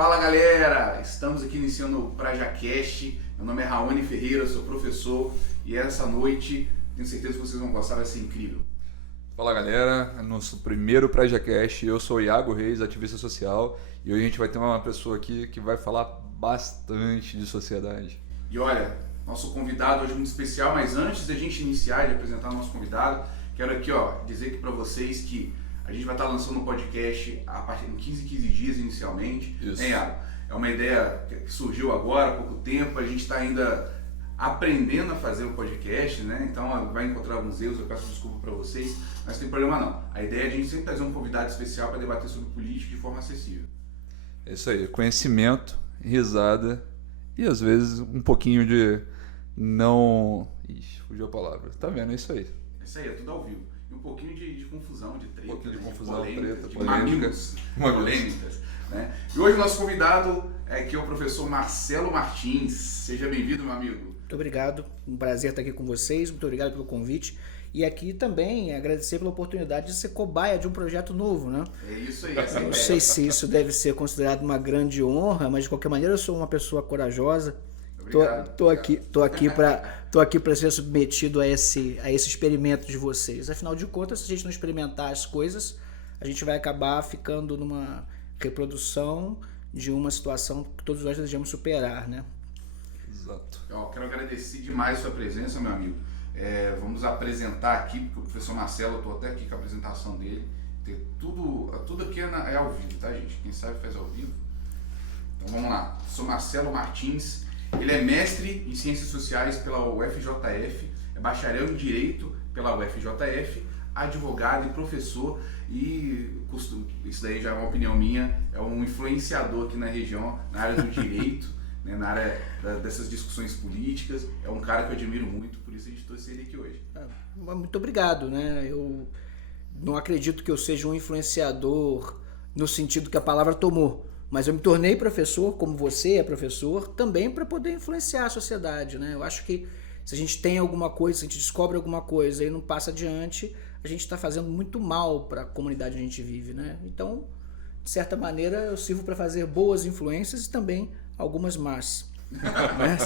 Fala galera, estamos aqui iniciando o PrajaCast. Meu nome é Raoni Ferreira, sou professor e essa noite tenho certeza que vocês vão gostar, vai ser incrível. Fala galera, é nosso primeiro PrajaCast. Eu sou o Iago Reis, ativista social, e hoje a gente vai ter uma pessoa aqui que vai falar bastante de sociedade. E olha, nosso convidado hoje é muito especial, mas antes da gente iniciar e apresentar o nosso convidado, quero aqui dizer aqui para vocês que a gente vai estar lançando um podcast a partir de 15 dias inicialmente. Isso. É uma ideia que surgiu agora, há pouco tempo, a gente está ainda aprendendo a fazer o podcast, né? Então vai encontrar alguns erros, eu peço desculpa para vocês, mas não tem problema não. A ideia é a gente sempre trazer um convidado especial para debater sobre política de forma acessível. É isso aí, conhecimento, risada e às vezes um pouquinho de não... Ixi, fugiu a palavra. Tá vendo? É isso aí. É isso aí, é tudo ao vivo. E um pouquinho de confusão, de treta, Um pouquinho de confusão, polêmicas, treta, de polêmica. polêmicas, né? E hoje o nosso convidado é aqui o professor Marcelo Martins. Seja bem-vindo, meu amigo. Muito obrigado, um prazer estar aqui com vocês, muito obrigado pelo convite. E aqui também agradecer pela oportunidade de ser cobaia de um projeto novo, né? É isso aí, essa Não ideia. sei se isso deve ser considerado uma grande honra, mas de qualquer maneira eu sou uma pessoa corajosa. Obrigado, Tô aqui para ser submetido a esse experimento de vocês. Afinal de contas, se a gente não experimentar as coisas, a gente vai acabar ficando numa reprodução de uma situação que todos nós desejamos superar, né? Exato. Quero agradecer demais a sua presença, meu amigo. Vamos apresentar aqui, porque o professor Marcelo, eu estou até aqui com a apresentação dele. Tudo aqui é ao vivo, tá, gente? Quem sabe faz ao vivo. Então vamos lá. Sou Marcelo Martins. Ele é mestre em Ciências Sociais pela UFJF, é bacharel em Direito pela UFJF, advogado e professor e, isso daí já é uma opinião minha, é um influenciador aqui na região, na área do direito, né, na área dessas discussões políticas. É um cara que eu admiro muito, por isso a gente trouxe ele aqui hoje. Muito obrigado, né? Eu não acredito que eu seja um influenciador no sentido que a palavra tomou. Mas eu me tornei professor, como você é professor, também para poder influenciar a sociedade, né? Eu acho que se a gente tem alguma coisa, se a gente descobre alguma coisa e não passa adiante, a gente está fazendo muito mal para a comunidade onde a gente vive, né? Então, de certa maneira, eu sirvo para fazer boas influências e também algumas más. Né?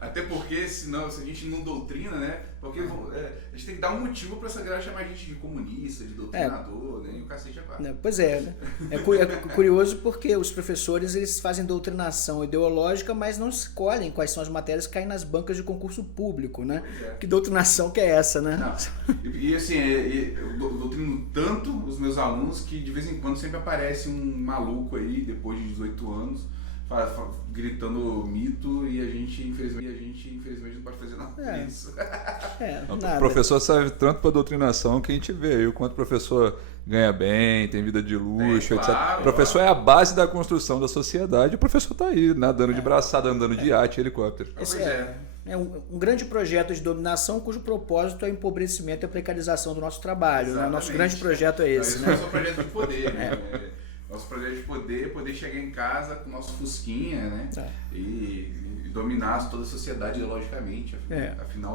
Até porque, senão, se a gente não doutrina, né? Porque a gente tem que dar um motivo para essa galera chamar a gente de comunista, de doutrinador, né? E o cacete é quatro. Pois é, né? É curioso porque os professores eles fazem doutrinação ideológica, mas não escolhem quais são as matérias que caem nas bancas de concurso público, né? Que doutrinação que é essa, né? Não. E assim, eu doutrino tanto os meus alunos que de vez em quando sempre aparece um maluco aí, depois de 18 anos, gritando mito, e a gente infelizmente não pode fazer nada por isso. O professor serve tanto para doutrinação que a gente vê aí o quanto o professor ganha bem, tem vida de luxo, etc. Claro, O professor é a base da construção da sociedade. O professor está aí, nadando de braçada, andando de iate, helicóptero. Esse é um grande projeto de dominação cujo propósito é o empobrecimento e a precarização do nosso trabalho. Né? Nosso grande projeto é esse. Né? Nosso projeto de poder, né? Nosso projeto de poder chegar em casa com o nosso fusquinha, né? E dominar toda a sociedade ideologicamente. Afinal,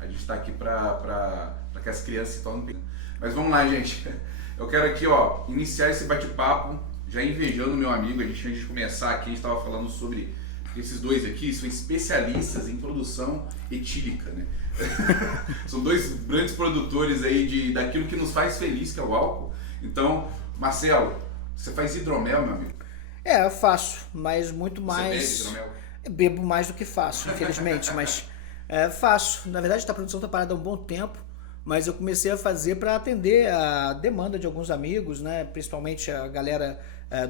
a gente está aqui para que as crianças se tornem. Mas vamos lá, gente. Eu quero aqui iniciar esse bate-papo já invejando o meu amigo. Antes de começar aqui, a gente estava falando sobre esses dois aqui, são especialistas em produção etílica, né? São dois grandes produtores aí daquilo que nos faz feliz, que é o álcool. Então, Marcelo, você faz hidromel, meu amigo? Eu faço, mas muito mais... Você bebe hidromel? Bebo mais do que faço, infelizmente, mas faço. Na verdade, a produção está parada há um bom tempo, mas eu comecei a fazer para atender a demanda de alguns amigos, né? Principalmente a galera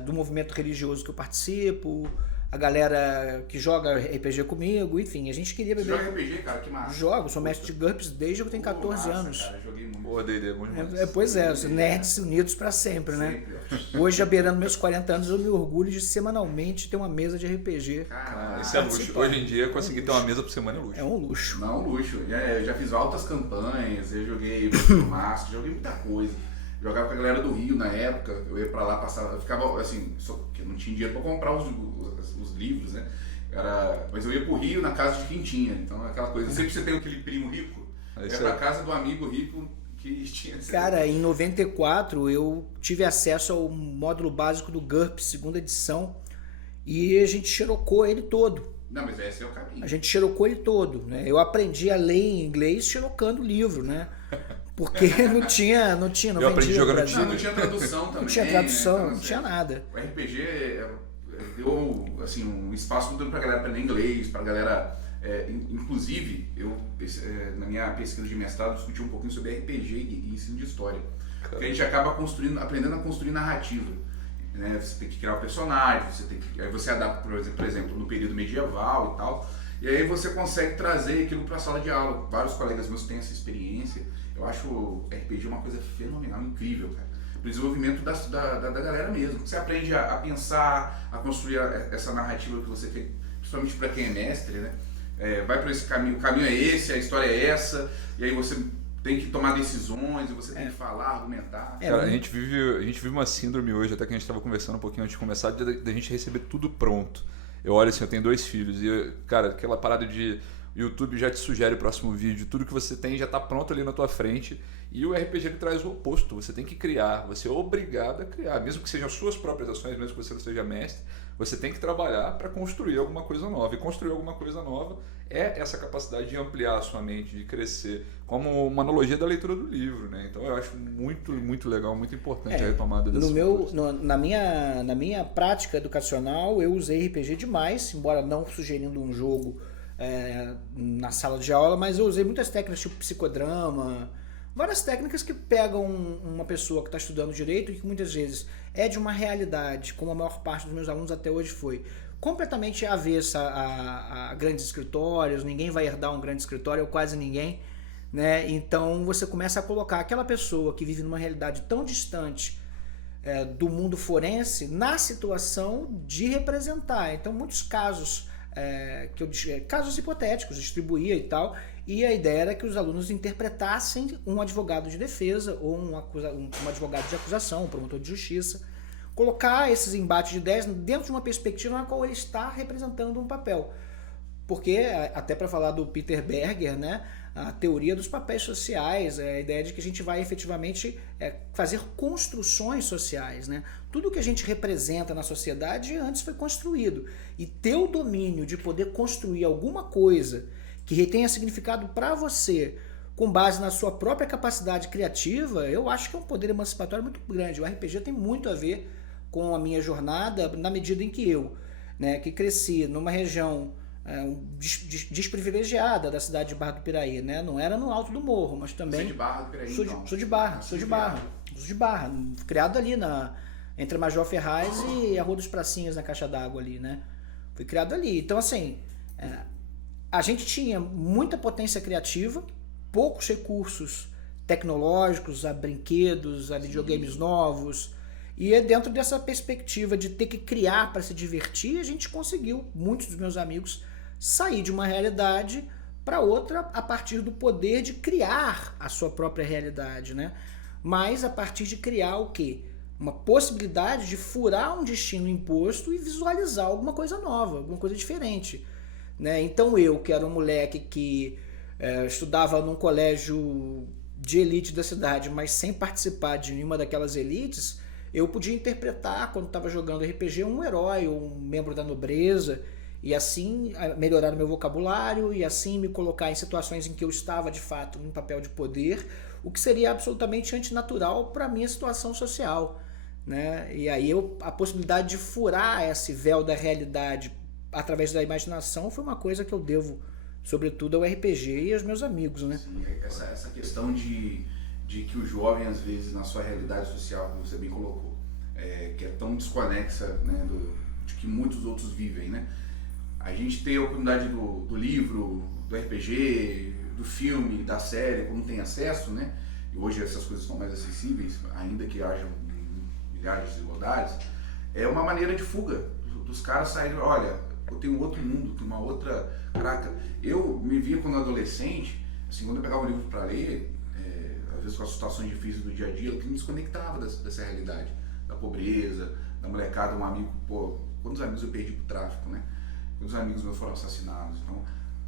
do movimento religioso que eu participo, a galera que joga RPG comigo, enfim, a gente queria beber. Você joga RPG, cara? Que massa. Jogo, sou mestre de GURPS desde que eu tenho 14 massa, anos. Cara, joguei muito. Pô, D&D, muito massa. Pois é, os nerds unidos para sempre, né? Hoje, já beirando meus 40 anos, eu me orgulho de semanalmente ter uma mesa de RPG. Caralho. Isso é luxo. Hoje em dia, conseguir ter uma mesa por semana é luxo. É um luxo. Não, luxo. Eu já fiz altas campanhas, eu joguei Master, joguei muita coisa. Jogava com a galera do Rio na época, eu ia pra lá, passava, eu ficava assim, só que eu não tinha dinheiro pra comprar os livros, né? Mas eu ia pro Rio na casa de quem tinha, então aquela coisa. Sempre você tem aquele primo rico, ia pra casa do amigo rico que tinha. Cara, em 94 eu tive acesso ao módulo básico do GURPS, segunda edição, e a gente xerocou ele todo. Não, mas esse é o caminho. A gente xerocou ele todo, né? Eu aprendi a ler em inglês xerocando o livro, né? Porque não Eu aprendi jogando não tinha tradução também. Não tinha tradução, né? Então, não tinha nada. O RPG deu assim, um espaço muito pra galera aprender inglês, pra galera... inclusive, eu na minha pesquisa de mestrado discuti um pouquinho sobre RPG e ensino de história. Porque a gente acaba aprendendo a construir narrativa. Né? Você tem que criar o personagem, aí você adapta, por exemplo, no período medieval e tal. E aí você consegue trazer aquilo para a sala de aula. Vários colegas meus têm essa experiência. Eu acho o RPG uma coisa fenomenal, incrível, cara. Pro desenvolvimento da galera mesmo. Você aprende a pensar, a construir essa narrativa que você tem, principalmente para quem é mestre, né? Vai por esse caminho, o caminho é esse, a história é essa, e aí você tem que tomar decisões, e você tem que falar, argumentar. Cara, a gente vive uma síndrome hoje, até que a gente estava conversando um pouquinho antes de começar, da gente receber tudo pronto. Eu olho assim, eu tenho 2 filhos, e cara, aquela parada de YouTube já te sugere o próximo vídeo, tudo que você tem já está pronto ali na tua frente, e o RPG ele traz o oposto, você tem que criar, você é obrigado a criar, mesmo que sejam as suas próprias ações, mesmo que você não seja mestre, você tem que trabalhar para construir alguma coisa nova, e construir alguma coisa nova é essa capacidade de ampliar a sua mente, de crescer, como uma analogia da leitura do livro, né? Então eu acho muito, muito legal, muito importante a retomada dessa na minha prática educacional, eu usei RPG demais, embora não sugerindo um jogo na sala de aula, mas eu usei muitas técnicas tipo psicodrama, várias técnicas que pegam uma pessoa que está estudando direito e que muitas vezes é de uma realidade, como a maior parte dos meus alunos até hoje foi, completamente avessa a grandes escritórios, ninguém vai herdar um grande escritório, ou quase ninguém, né? Então você começa a colocar aquela pessoa que vive numa realidade tão distante do mundo forense na situação de representar. Então muitos casos, casos hipotéticos, distribuía e tal, e a ideia era que os alunos interpretassem um advogado de defesa ou um advogado de acusação, um promotor de justiça, colocar esses embates de ideias dentro de uma perspectiva na qual ele está representando um papel. Porque, até para falar do Peter Berger, né, a teoria dos papéis sociais, a ideia de que a gente vai efetivamente fazer construções sociais, né? Tudo que a gente representa na sociedade antes foi construído. E ter o domínio de poder construir alguma coisa que tenha significado para você, com base na sua própria capacidade criativa, eu acho que é um poder emancipatório muito grande. O RPG tem muito a ver com a minha jornada, na medida em que eu, né, que cresci numa região desprivilegiada da cidade de Barra do Piraí, né? Não era no alto do morro, mas também... Você é de Barra do Piraí, Sou de Barra, criado ali entre a Major Ferraz e a Rua dos Pracinhas, na Caixa d'Água ali, né? Fui criado ali. Então, assim, a gente tinha muita potência criativa, poucos recursos tecnológicos, a brinquedos, a videogames novos, e dentro dessa perspectiva de ter que criar para se divertir, a gente conseguiu, muitos dos meus amigos, sair de uma realidade para outra a partir do poder de criar a sua própria realidade, né? Mas a partir de criar o quê? Uma possibilidade de furar um destino imposto e visualizar alguma coisa nova, alguma coisa diferente, né? Então eu, que era um moleque que estudava num colégio de elite da cidade, mas sem participar de nenhuma daquelas elites, eu podia interpretar, quando estava jogando RPG, um herói ou um membro da nobreza, e assim melhorar o meu vocabulário, e assim me colocar em situações em que eu estava, de fato, em papel de poder, o que seria absolutamente antinatural para a minha situação social, né? E aí a possibilidade de furar esse véu da realidade através da imaginação foi uma coisa que eu devo, sobretudo, ao RPG e aos meus amigos, né? Sim, essa questão de que o jovem, às vezes, na sua realidade social, como você bem colocou, que é tão desconexa, né, de que muitos outros vivem, né? A gente tem a oportunidade do livro, do RPG, do filme, da série, como tem acesso, né? E hoje essas coisas estão mais acessíveis, ainda que haja milhares de desigualdades, é uma maneira de fuga dos caras saírem, olha, eu tenho outro mundo, tenho uma outra... Caraca, eu me via quando adolescente, assim, quando eu pegava um livro para ler, às vezes com as situações difíceis do dia a dia, eu me desconectava dessa realidade, da pobreza, da molecada, um amigo, pô, quantos amigos eu perdi pro tráfico, né? Quantos amigos meus foram assassinados, então,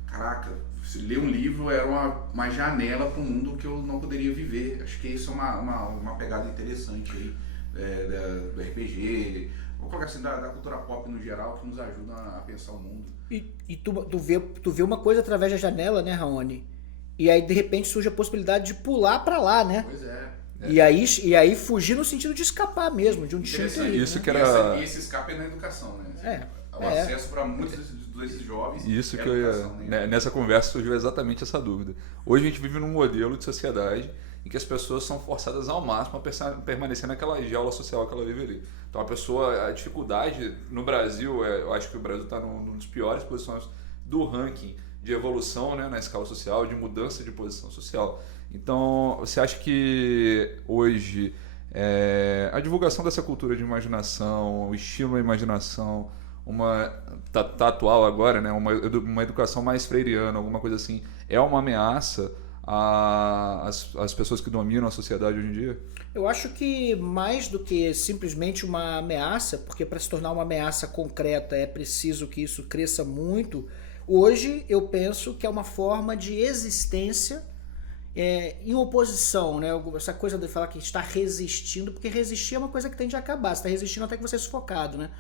caraca, se ler um livro era uma janela para um mundo que eu não poderia viver. Acho que isso é uma pegada interessante aí, do RPG, vou colocar assim, da cultura pop no geral, que nos ajuda a pensar o mundo. E tu vê uma coisa através da janela, né, Raoni? E aí, de repente, surge a possibilidade de pular pra lá, né? Pois é. E aí fugir no sentido de escapar mesmo, de um destino terrível. Isso né? que era... E esse escape é na educação, né? O É. acesso para muitos desses jovens. Isso é que educação, né? nessa conversa surgiu exatamente essa dúvida. Hoje a gente vive num modelo de sociedade em que as pessoas são forçadas ao máximo a permanecer naquela jaula social que ela vive ali. Então a dificuldade no Brasil, eu acho que o Brasil está numa das piores posições do ranking de evolução, né, na escala social, de mudança de posição social. Então, você acha que hoje a divulgação dessa cultura de imaginação, o estímulo à imaginação, tá atual agora, né, uma educação mais freiriana, alguma coisa assim, é uma ameaça às pessoas que dominam a sociedade hoje em dia? Eu acho que mais do que simplesmente uma ameaça, porque para se tornar uma ameaça concreta é preciso que isso cresça muito. Hoje eu penso que é uma forma de existência em oposição, né? Essa coisa de falar que está resistindo, porque resistir é uma coisa que tende a acabar, você está resistindo até que você é sufocado, né?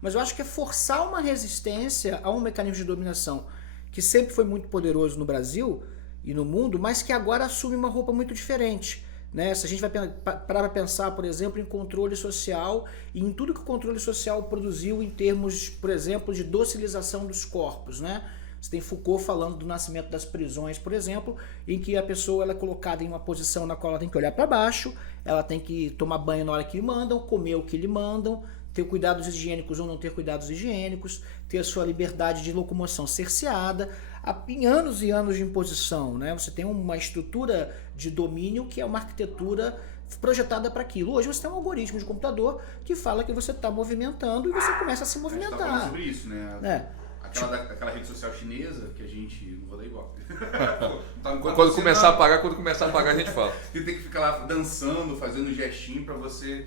Mas eu acho que é forçar uma resistência a um mecanismo de dominação que sempre foi muito poderoso no Brasil e no mundo, mas que agora assume uma roupa muito diferente. Né? Se a gente vai parar para pensar, por exemplo, em controle social e em tudo que o controle social produziu em termos, por exemplo, de docilização dos corpos, né? Você tem Foucault falando do nascimento das prisões, por exemplo, em que a pessoa ela é colocada em uma posição na qual ela tem que olhar para baixo, ela tem que tomar banho na hora que lhe mandam, comer o que lhe mandam, ter cuidados higiênicos ou não ter cuidados higiênicos, ter a sua liberdade de locomoção cerceada, em anos e anos de imposição, né? Você tem uma estrutura de domínio que é uma arquitetura projetada para aquilo. Hoje você tem um algoritmo de computador que fala que você está movimentando e você começa a se movimentar. A gente tá falando sobre isso, né? Aquela rede social chinesa que a gente... Não vou dar igual. Quando começar a pagar, a gente fala. Que tem que ficar lá dançando, fazendo gestinho para você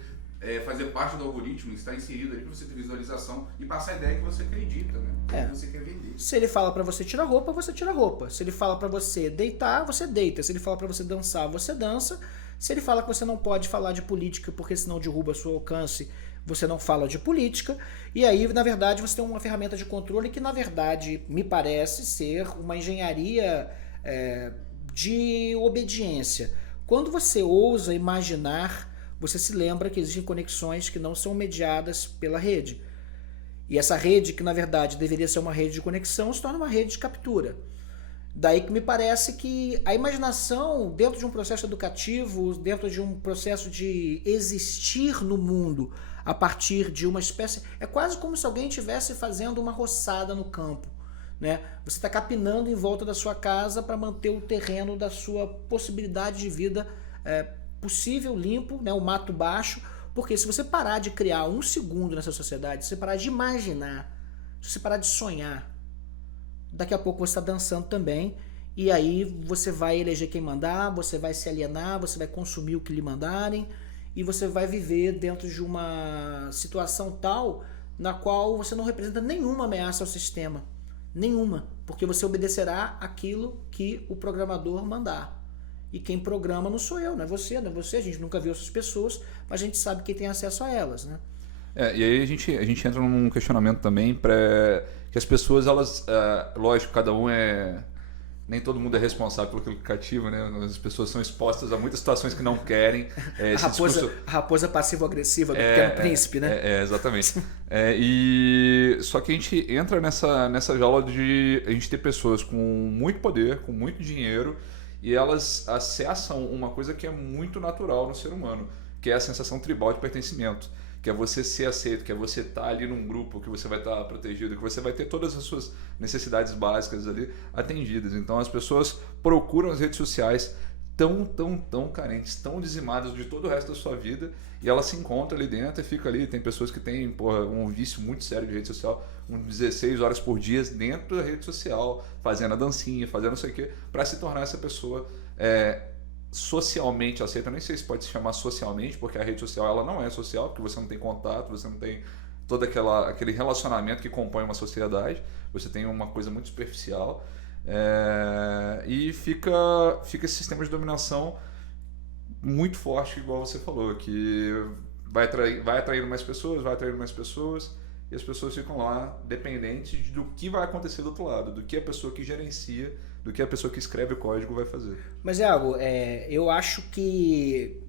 fazer parte do algoritmo, estar inserido ali para você ter visualização e passar a ideia que você acredita, né? Que você quer vender. Se ele fala para você tirar roupa, você tira roupa. Se ele fala para você deitar, você deita. Se ele fala para você dançar, você dança. Se ele fala que você não pode falar de política porque senão derruba seu alcance, você não fala de política. E aí, na verdade, você tem uma ferramenta de controle que, na verdade, me parece ser uma engenharia de obediência. Quando você ousa imaginar, você se lembra que existem conexões que não são mediadas pela rede. E essa rede, que na verdade deveria ser uma rede de conexão, se torna uma rede de captura. Daí que me parece que a imaginação, dentro de um processo educativo, dentro de um processo de existir no mundo, a partir de uma espécie... É quase como se alguém estivesse fazendo uma roçada no campo. Né? Você está capinando em volta da sua casa para manter o terreno da sua possibilidade de vida possível, limpo, né? O mato baixo, porque se você parar de criar um segundo nessa sociedade, se você parar de imaginar, se você parar de sonhar, daqui a pouco você está dançando também, e aí você vai eleger quem mandar, você vai se alienar, você vai consumir o que lhe mandarem, e você vai viver dentro de uma situação tal na qual você não representa nenhuma ameaça ao sistema, nenhuma, porque você obedecerá aquilo que o programador mandar. E quem programa não sou eu, não é você, a gente nunca viu essas pessoas, mas a gente sabe quem tem acesso a elas, né? E aí a gente entra num questionamento também para que as pessoas, elas, lógico, cada um nem todo mundo é responsável pelo que cativa, né? As pessoas são expostas a muitas situações que não querem. A raposa passivo-agressiva do Pequeno Príncipe, né? Exatamente. Só que a gente entra nessa jaula de a gente ter pessoas com muito poder, com muito dinheiro, e elas acessam uma coisa que é muito natural no ser humano, que é a sensação tribal de pertencimento, que é você ser aceito, que é você estar ali num grupo, que você vai estar protegido, que você vai ter todas as suas necessidades básicas ali atendidas. Então as pessoas procuram as redes sociais tão carentes, tão dizimadas de todo o resto da sua vida, e ela se encontra ali dentro e fica ali. Tem pessoas que têm um vício muito sério de rede social, 16 horas por dia dentro da rede social, fazendo a dancinha, fazendo não sei o quê, para se tornar essa pessoa socialmente aceita. Nem sei se pode se chamar socialmente, porque a rede social ela não é social, porque você não tem contato, você não tem todo aquele relacionamento que compõe uma sociedade, você tem uma coisa muito superficial. E fica esse sistema de dominação muito forte, igual você falou, que vai atraindo mais pessoas, e as pessoas ficam lá dependentes do que vai acontecer do outro lado, do que a pessoa que gerencia, do que a pessoa que escreve o código vai fazer. Mas, Iago, eu acho que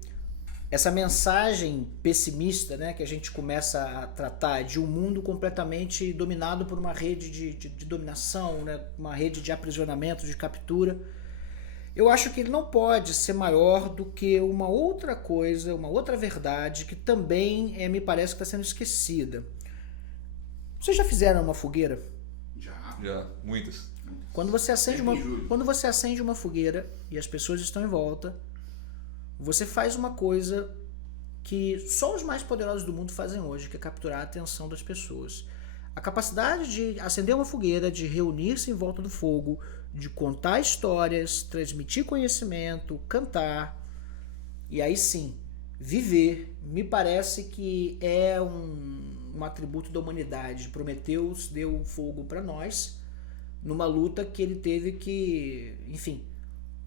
essa mensagem pessimista, né, que a gente começa a tratar de um mundo completamente dominado por uma rede de dominação, né, uma rede de aprisionamento, de captura, eu acho que ele não pode ser maior do que uma outra coisa, uma outra verdade que também me parece que está sendo esquecida. Vocês já fizeram uma fogueira? Já, muitas. Quando você acende uma fogueira e as pessoas estão em volta, você faz uma coisa que só os mais poderosos do mundo fazem hoje, que é capturar a atenção das pessoas. A capacidade de acender uma fogueira, de reunir-se em volta do fogo, de contar histórias, transmitir conhecimento, cantar, e aí sim, viver, me parece que é um atributo da humanidade. Prometeu deu fogo para nós, numa luta que ele teve que, enfim,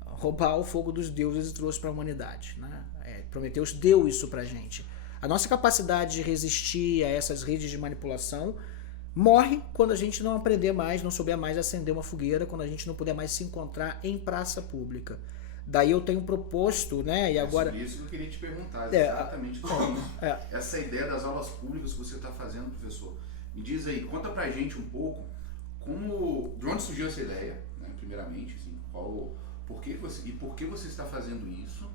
roubar o fogo dos deuses e trouxe para a humanidade, né? Prometeus deu isso pra gente. A nossa capacidade de resistir a essas redes de manipulação morre quando a gente não aprender mais, não souber mais acender uma fogueira, quando a gente não puder mais se encontrar em praça pública. Daí eu tenho proposto, né? E agora... Sobre isso que eu queria te perguntar, exatamente como essa ideia das aulas públicas que você está fazendo, professor. Me diz aí, conta pra gente um pouco de onde surgiu essa ideia, né, primeiramente, assim, por que você está fazendo isso,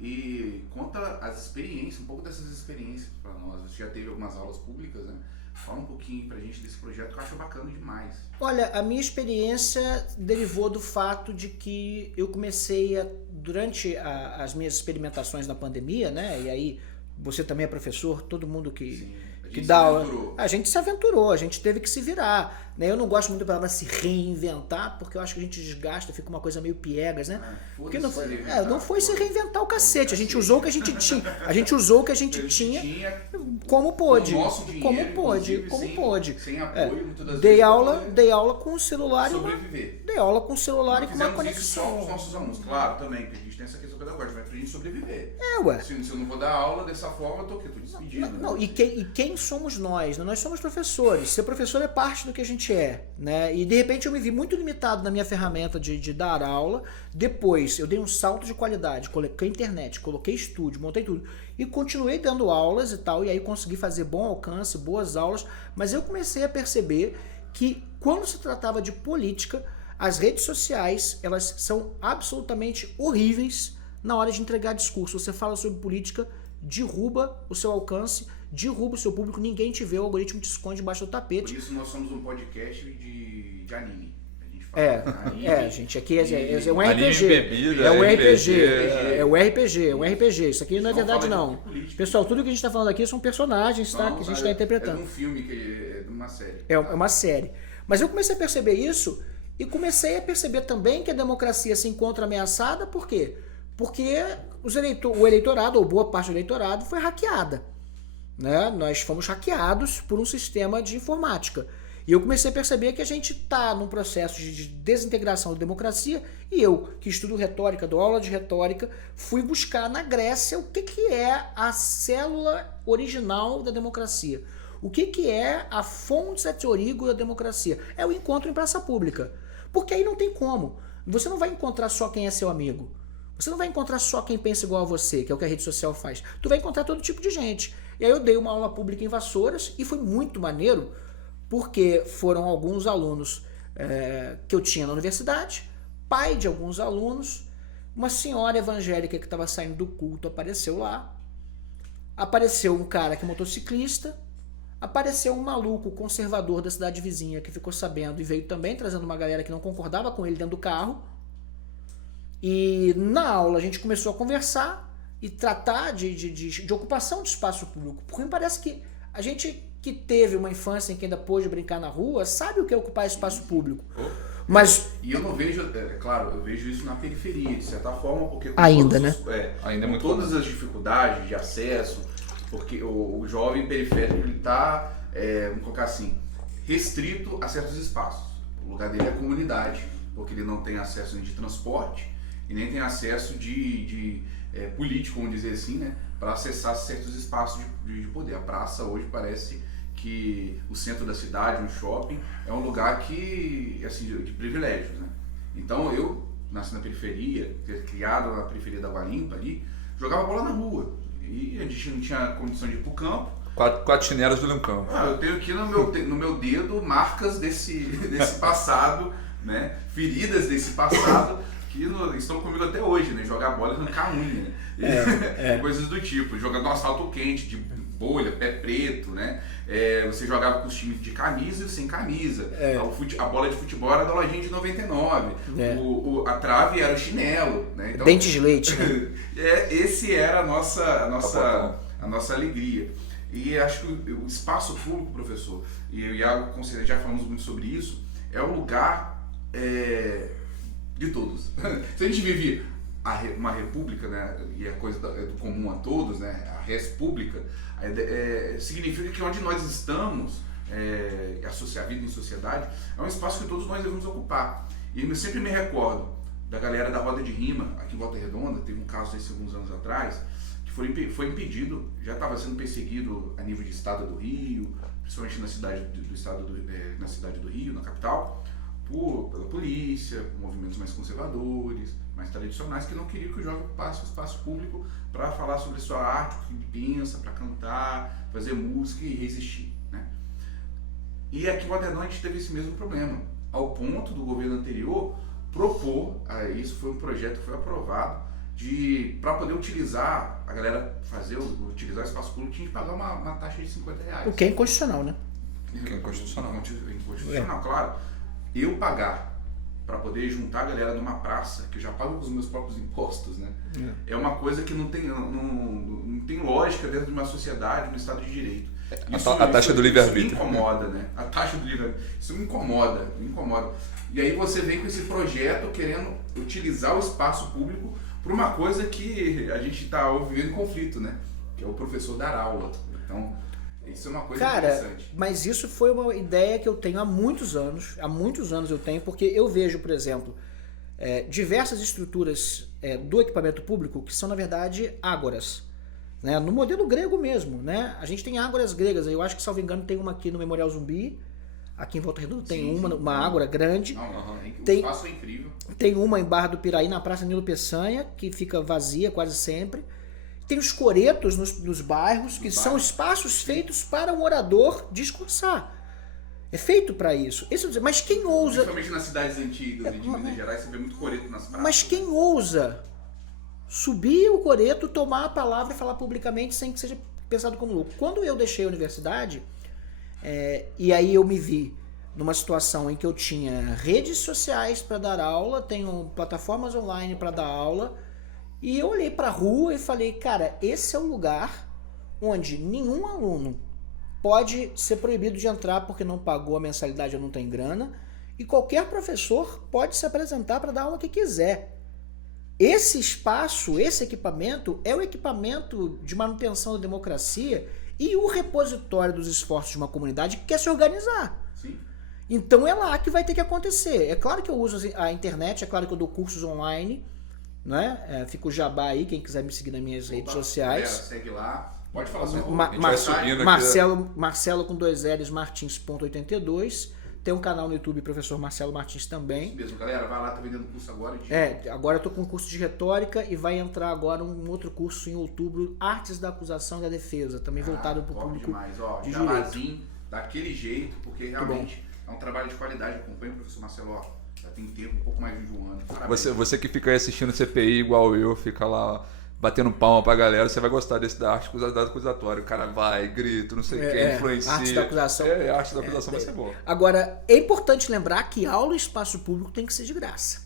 e conta as experiências, um pouco dessas experiências para nós. Você já teve algumas aulas públicas, né? Fala um pouquinho pra gente desse projeto que eu acho bacana demais. Olha, a minha experiência derivou do fato de que eu comecei durante as minhas experimentações na pandemia, né? E aí você também é professor, todo mundo que dá aula. A gente se aventurou, a gente teve que se virar, né? Eu não gosto muito da palavra se reinventar, porque eu acho que a gente desgasta, fica uma coisa meio piegas, né? Porque não foi se reinventar o cacete. A gente usou o que a gente tinha. A gente usou o que a gente tinha como pôde. Como pôde. Sem apoio, muitas das dei aula com o celular e aula com o celular e com uma conexão. Isso os nossos alunos, claro, também, porque a gente tem essa questão pedagógica, mas pra gente sobreviver. Ué. Se eu não vou dar aula dessa forma, eu tô despedido. Não, e quem somos nós? Nós somos professores. Ser professor é parte do que a gente é, né? E de repente eu me vi muito limitado na minha ferramenta de dar aula. Depois eu dei um salto de qualidade, coloquei internet, coloquei estúdio, montei tudo. E continuei dando aulas e tal, e aí consegui fazer bom alcance, boas aulas. Mas eu comecei a perceber que quando se tratava de política, as redes sociais, elas são absolutamente horríveis na hora de entregar discurso. Você fala sobre política, derruba o seu alcance, derruba o seu público, ninguém te vê, o algoritmo te esconde embaixo do tapete. Por isso nós somos um podcast de anime. A gente fala gente, aqui é um RPG. É um RPG. Isso aqui não é verdade, não. Pessoal, tudo que a gente está falando aqui são personagens, tá? Que a gente está interpretando. É de um filme, é de uma série. É uma série. Mas eu comecei a perceber isso e comecei a perceber também que a democracia se encontra ameaçada. Por quê? Porque o eleitorado, ou boa parte do eleitorado, foi hackeada. Né? Nós fomos hackeados por um sistema de informática. E eu comecei a perceber que a gente está num processo de desintegração da democracia, e eu, que estudo retórica, dou aula de retórica, fui buscar na Grécia o que é a célula original da democracia. O que é a fonte et origo da democracia? É o encontro em praça pública. Porque aí não tem como. Você não vai encontrar só quem é seu amigo. Você não vai encontrar só quem pensa igual a você, que é o que a rede social faz. Tu vai encontrar todo tipo de gente. E aí eu dei uma aula pública em Vassouras e foi muito maneiro, porque foram alguns alunos que eu tinha na universidade, pai de alguns alunos, uma senhora evangélica que estava saindo do culto apareceu lá, apareceu um cara que é motociclista, apareceu um maluco conservador da cidade vizinha que ficou sabendo e veio também trazendo uma galera que não concordava com ele dentro do carro. E na aula a gente começou a conversar e tratar de ocupação de espaço público. Porque me parece que a gente que teve uma infância em que ainda pôde brincar na rua sabe o que é ocupar espaço público. Mas... E eu não vejo, claro, eu vejo isso na periferia, de certa forma, porque... Ainda, né? Ainda é muito todas as dificuldades de acesso, porque o jovem periférico, ele está, vamos colocar assim, restrito a certos espaços. O lugar dele é a comunidade, porque ele não tem acesso de transporte, e nem tem acesso de político, vamos dizer assim, né, para acessar certos espaços de poder. A praça hoje parece que o centro da cidade, um shopping, é um lugar que, assim, de privilégios, né? Então eu nasci na periferia, criado na periferia da Água Limpa ali, jogava bola na rua. E a gente não tinha condição de ir pro campo. Quatro chinelas do campo. Eu tenho aqui no meu dedo marcas desse passado, né? Feridas desse passado que estão comigo até hoje, né? Jogar bola e arrancar unha, coisas do tipo. Jogar no asfalto quente, de bolha, pé preto, né? Você jogava com os times de camisa e sem camisa. A bola de futebol era da lojinha de 99. A trave era o chinelo, né? Então, dente de leite, né? Esse era a nossa alegria. E acho que o espaço público, professor, e eu e o Iago já falamos muito sobre isso, é o lugar de todos. Se a gente vive uma república, né, e é coisa do comum a todos, né, a res pública, significa que onde nós estamos, a vida em sociedade, é um espaço que todos nós devemos ocupar. E eu sempre me recordo da galera da Roda de Rima, aqui em Volta Redonda, teve um caso desse alguns anos atrás, que foi impedido, já estava sendo perseguido a nível de estado do Rio, principalmente na cidade na cidade do Rio, na capital, pela polícia, movimentos mais conservadores, mais tradicionais, que não queriam que o jovem ocupasse o espaço público para falar sobre sua arte, o que pensa, para cantar, fazer música e resistir, né? E aqui em Volta Redonda a gente teve esse mesmo problema, ao ponto do governo anterior propor, isso foi um projeto que foi aprovado, para poder utilizar, a galera utilizar o espaço público, tinha que pagar uma taxa de R$50. O que é inconstitucional, né? O que é inconstitucional. Inconstitucional, claro. Eu pagar para poder juntar a galera numa praça, que eu já pago com os meus próprios impostos, né? É uma coisa que não tem lógica dentro de uma sociedade, no Estado de Direito. A taxa do livre-arbítrio. Isso me incomoda, né? A taxa do livre-arbítrio. Isso me incomoda. E aí você vem com esse projeto querendo utilizar o espaço público para uma coisa que a gente está vivendo em conflito, né? Que é o professor dar aula. Então, isso é uma coisa interessante. Mas isso foi uma ideia que eu tenho há muitos anos. Há muitos anos eu tenho, porque eu vejo, por exemplo, diversas estruturas do equipamento público que são, na verdade, ágoras. Né? No modelo grego mesmo, né? A gente tem ágoras gregas. Eu acho que, salvo engano, tem uma aqui no Memorial Zumbi. Aqui em Volta Redonda tem uma ágora grande. O espaço é incrível. Tem uma em Barra do Piraí, na Praça Nilo Peçanha, que fica vazia quase sempre. Tem os coretos nos bairros, que são espaços feitos para o morador discursar. É feito para isso. Mas quem ousa... Principalmente nas cidades antigas de Minas Gerais, você vê muito coreto nas praças. Mas quem ousa subir o coreto, tomar a palavra e falar publicamente sem que seja pensado como louco? Quando eu deixei a universidade, e aí eu me vi numa situação em que eu tinha redes sociais para dar aula, tenho plataformas online para dar aula, e eu olhei para a rua e falei, cara, esse é o lugar onde nenhum aluno pode ser proibido de entrar porque não pagou a mensalidade ou não tem grana, e qualquer professor pode se apresentar para dar aula que quiser. Esse espaço, esse equipamento é o equipamento de manutenção da democracia e o repositório dos esforços de uma comunidade que quer se organizar. Sim. Então é lá que vai ter que acontecer. É claro que eu uso a internet, é claro que eu dou cursos online, né? Fica o jabá aí, quem quiser me seguir nas minhas redes sociais. Segue lá. Pode falar sobre Marcelo com 2 L's, Martins.82. Tem um canal no YouTube, Professor Marcelo Martins também. Isso mesmo, galera. Vai lá, tá vendendo curso agora. Agora eu tô com um curso de retórica e vai entrar agora um outro curso em outubro, Artes da Acusação e da Defesa, também voltado para o público demais. de direito. Daquele jeito, porque realmente é um trabalho de qualidade. Acompanha o professor Marcelo, já tem tempo, um pouco mais de um ano. Você que fica aí assistindo CPI igual eu, fica lá batendo palma pra galera, você vai gostar desse da arte acusatória. O cara vai, grita, não sei o que, influencia. Arte da acusação. A arte da acusação vai ser boa. Agora, é importante lembrar que aula em espaço público tem que ser de graça.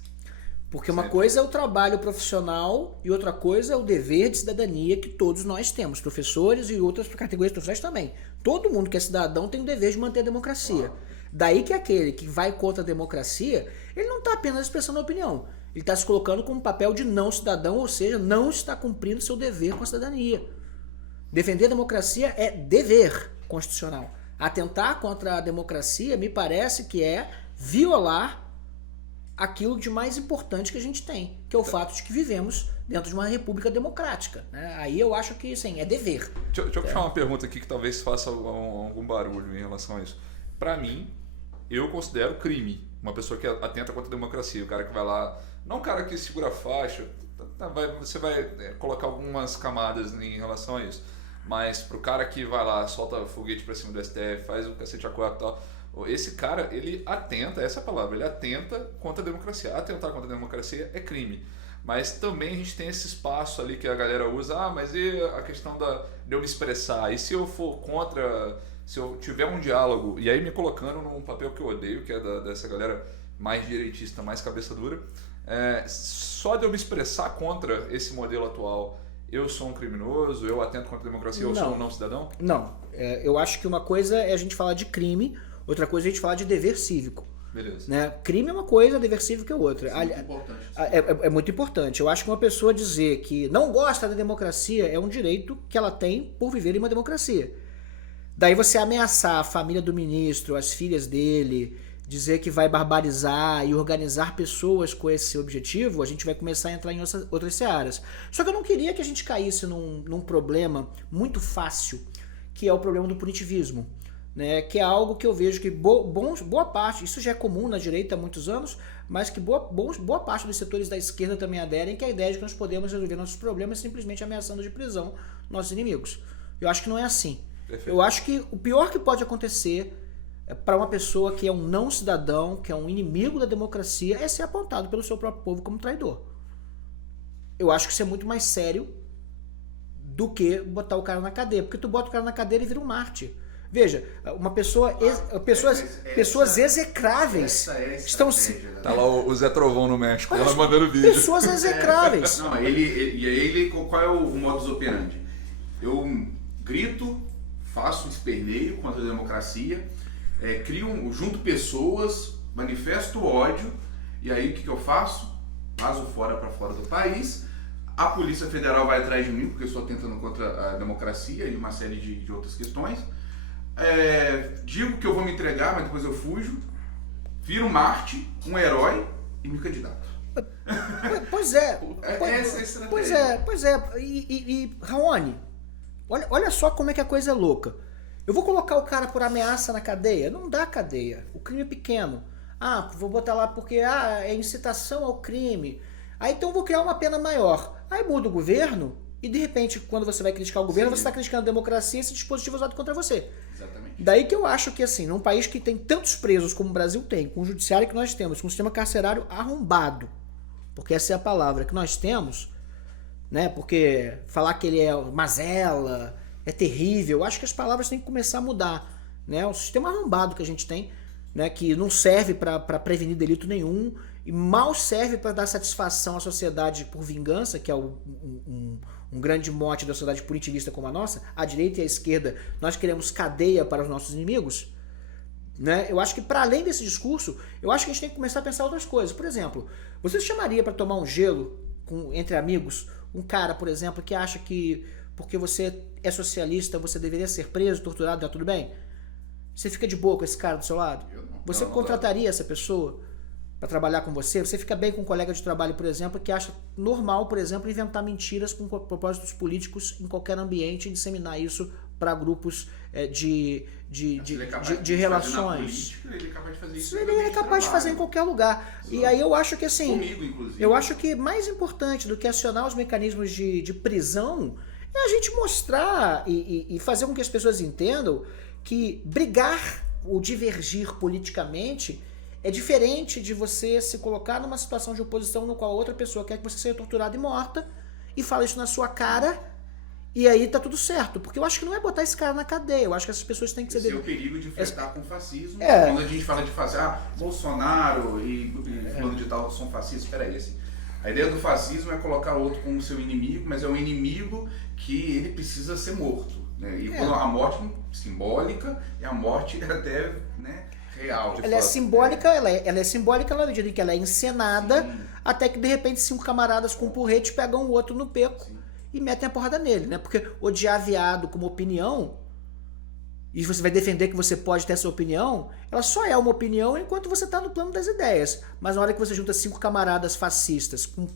Porque uma coisa é o trabalho profissional e outra coisa é o dever de cidadania que todos nós temos, professores e outras categorias profissionais também. Todo mundo que é cidadão tem o dever de manter a democracia. Daí que aquele que vai contra a democracia, ele não está apenas expressando a opinião. Ele está se colocando como papel de não cidadão, ou seja, não está cumprindo seu dever com a cidadania. Defender a democracia é dever constitucional. Atentar contra a democracia me parece que é violar aquilo de mais importante que a gente tem, que é o fato de que vivemos dentro de uma república democrática, né? Aí eu acho que, sim, é dever. Deixa eu puxar uma pergunta aqui que talvez faça algum barulho em relação a isso. Para mim, eu considero crime uma pessoa que atenta contra a democracia, o cara que vai lá, não o cara que segura a faixa, você vai colocar algumas camadas em relação a isso, mas pro cara que vai lá, solta foguete pra cima do STF, faz o cacete a quatro e tal, esse cara, ele atenta, essa é a palavra, ele atenta contra a democracia. Atentar contra a democracia é crime. Mas também a gente tem esse espaço ali que a galera usa, mas e a questão de eu me expressar? E se eu for contra, se eu tiver um diálogo, e aí me colocando num papel que eu odeio, que é dessa galera mais direitista, mais cabeça dura, só de eu me expressar contra esse modelo atual, eu sou um criminoso, eu atento contra a democracia, eu sou um não cidadão? Não, eu acho que uma coisa é a gente falar de crime, outra coisa é a gente falar de dever cívico. Beleza. Né? Crime é uma coisa, dever cívico é outra. Isso é muito importante. É muito importante. Eu acho que uma pessoa dizer que não gosta da democracia é um direito que ela tem por viver em uma democracia. Daí você ameaçar a família do ministro, as filhas dele, dizer que vai barbarizar e organizar pessoas com esse objetivo, a gente vai começar a entrar em outras searas. Só que eu não queria que a gente caísse num problema muito fácil, que é o problema do punitivismo. Né, que é algo que eu vejo que boa parte, isso já é comum na direita há muitos anos, mas que boa parte dos setores da esquerda também aderem, que é a ideia de que nós podemos resolver nossos problemas simplesmente ameaçando de prisão nossos inimigos. Eu acho que não é assim. Perfeito. Eu acho que o pior que pode acontecer para uma pessoa que é um não cidadão, que é um inimigo da democracia, é ser apontado pelo seu próprio povo como traidor. Eu acho que isso é muito mais sério do que botar o cara na cadeia, porque tu bota o cara na cadeia e vira um mártir. Veja, pessoas execráveis estão se... Tá lá o Zé Trovão no México, ela mandando vídeo. Pessoas execráveis. Não, ele qual é o modus operandi? Eu grito, faço um esperneio contra a democracia, junto pessoas, manifesto ódio, e aí o que eu faço? Vazo fora do país. A Polícia Federal vai atrás de mim, porque eu estou tentando contra a democracia e uma série de outras questões. Digo que eu vou me entregar, mas depois eu fujo, viro Marte, um herói e me candidato. Pois é. Essa é a estratégia. Pois é. E Raoni, olha só como é que a coisa é louca. Eu vou colocar o cara por ameaça na cadeia? Não dá cadeia. O crime é pequeno. Vou botar lá porque é incitação ao crime. Aí então eu vou criar uma pena maior. Aí muda o governo. E de repente, quando você vai criticar o governo, você está criticando a democracia e esse dispositivo usado contra você. Exatamente. Daí que eu acho que, assim, num país que tem tantos presos como o Brasil tem, com o judiciário que nós temos, com o sistema carcerário arrombado, porque essa é a palavra que nós temos, né? Porque falar que ele é mazela, é terrível, eu acho que as palavras têm que começar a mudar, né? O sistema arrombado que a gente tem, né? Que não serve para prevenir delito nenhum e mal serve para dar satisfação à sociedade por vingança, que é um grande mote da sociedade punitivista como a nossa, a direita e a esquerda, nós queremos cadeia para os nossos inimigos, né? Eu acho que para além desse discurso, eu acho que a gente tem que começar a pensar outras coisas. Por exemplo, você chamaria para tomar um gelo entre amigos um cara, por exemplo, que acha que porque você é socialista, você deveria ser preso, torturado, tá tudo bem? Você fica de boa com esse cara do seu lado? Você contrataria essa pessoa para trabalhar com você? Você fica bem com um colega de trabalho, por exemplo, que acha normal, por exemplo, inventar mentiras com propósitos políticos em qualquer ambiente e disseminar isso para grupos de relações. Ele é capaz de fazer isso. Ele é capaz de fazer em qualquer lugar. E aí eu acho que assim, comigo, inclusive. Eu acho que mais importante do que acionar os mecanismos de prisão é a gente mostrar e fazer com que as pessoas entendam que brigar ou divergir politicamente é diferente de você se colocar numa situação de oposição no qual a outra pessoa quer que você seja torturada e morta e fala isso na sua cara e aí tá tudo certo. Porque eu acho que não é botar esse cara na cadeia. Eu acho que essas pessoas têm que ser... Esse é o perigo de enfrentar com fascismo. Quando a gente fala de fascismo, Bolsonaro e fulano de tal são fascistas. Espera aí, assim. A ideia do fascismo é colocar o outro como seu inimigo, mas é um inimigo que ele precisa ser morto. Né? E quando a morte simbólica e a morte até... né, real. Ela é simbólica, ela é simbólica na medida em que ela é encenada, até que de repente 5 camaradas com um porrete pegam o outro no peco e metem a porrada nele, né? Porque odiar viado como opinião e você vai defender que você pode ter essa opinião, ela só é uma opinião enquanto você está no plano das ideias. Mas na hora que você junta 5 camaradas fascistas com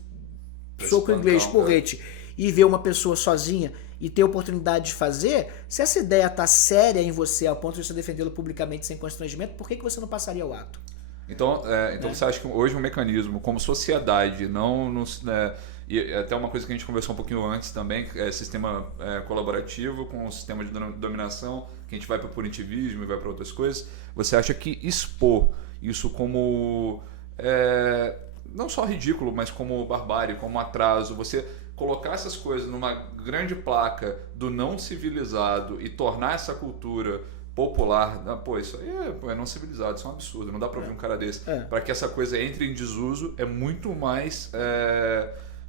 soco inglês, porrete, e vê uma pessoa sozinha e ter a oportunidade de fazer, se essa ideia está séria em você ao ponto de você defendê-la publicamente sem constrangimento, por que você não passaria ao ato? Então você acha que hoje um mecanismo como sociedade, e até uma coisa que a gente conversou um pouquinho antes também, é sistema colaborativo com o sistema de dominação, que a gente vai para o punitivismo e vai para outras coisas, você acha que expor isso como não só ridículo, mas como barbárie, como atraso, você colocar essas coisas numa grande placa do não civilizado e tornar essa cultura popular, pô, isso aí é não civilizado, isso é um absurdo, não dá para ouvir um cara desse. Para que essa coisa entre em desuso é muito mais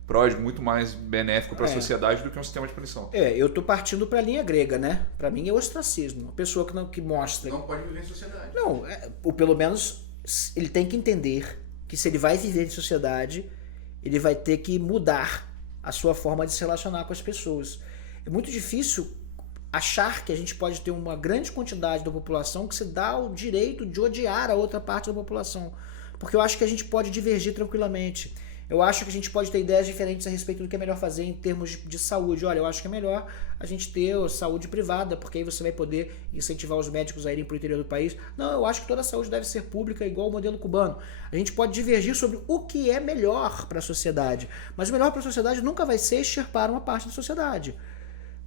pródigo, muito mais benéfico para a sociedade do que um sistema de punição. Eu tô partindo para a linha grega, né? Para mim é o ostracismo. Uma pessoa que mostra... Não pode viver em sociedade. Não, ou pelo menos ele tem que entender que se ele vai viver em sociedade, ele vai ter que mudar a sua forma de se relacionar com as pessoas. É muito difícil achar que a gente pode ter uma grande quantidade da população que se dá o direito de odiar a outra parte da população. Porque eu acho que a gente pode divergir tranquilamente. Eu acho que a gente pode ter ideias diferentes a respeito do que é melhor fazer em termos de saúde. Olha, eu acho que é melhor a gente ter saúde privada, porque aí você vai poder incentivar os médicos a irem para o interior do país. Não, eu acho que toda a saúde deve ser pública, igual o modelo cubano. A gente pode divergir sobre o que é melhor para a sociedade. Mas o melhor para a sociedade nunca vai ser extirpar uma parte da sociedade.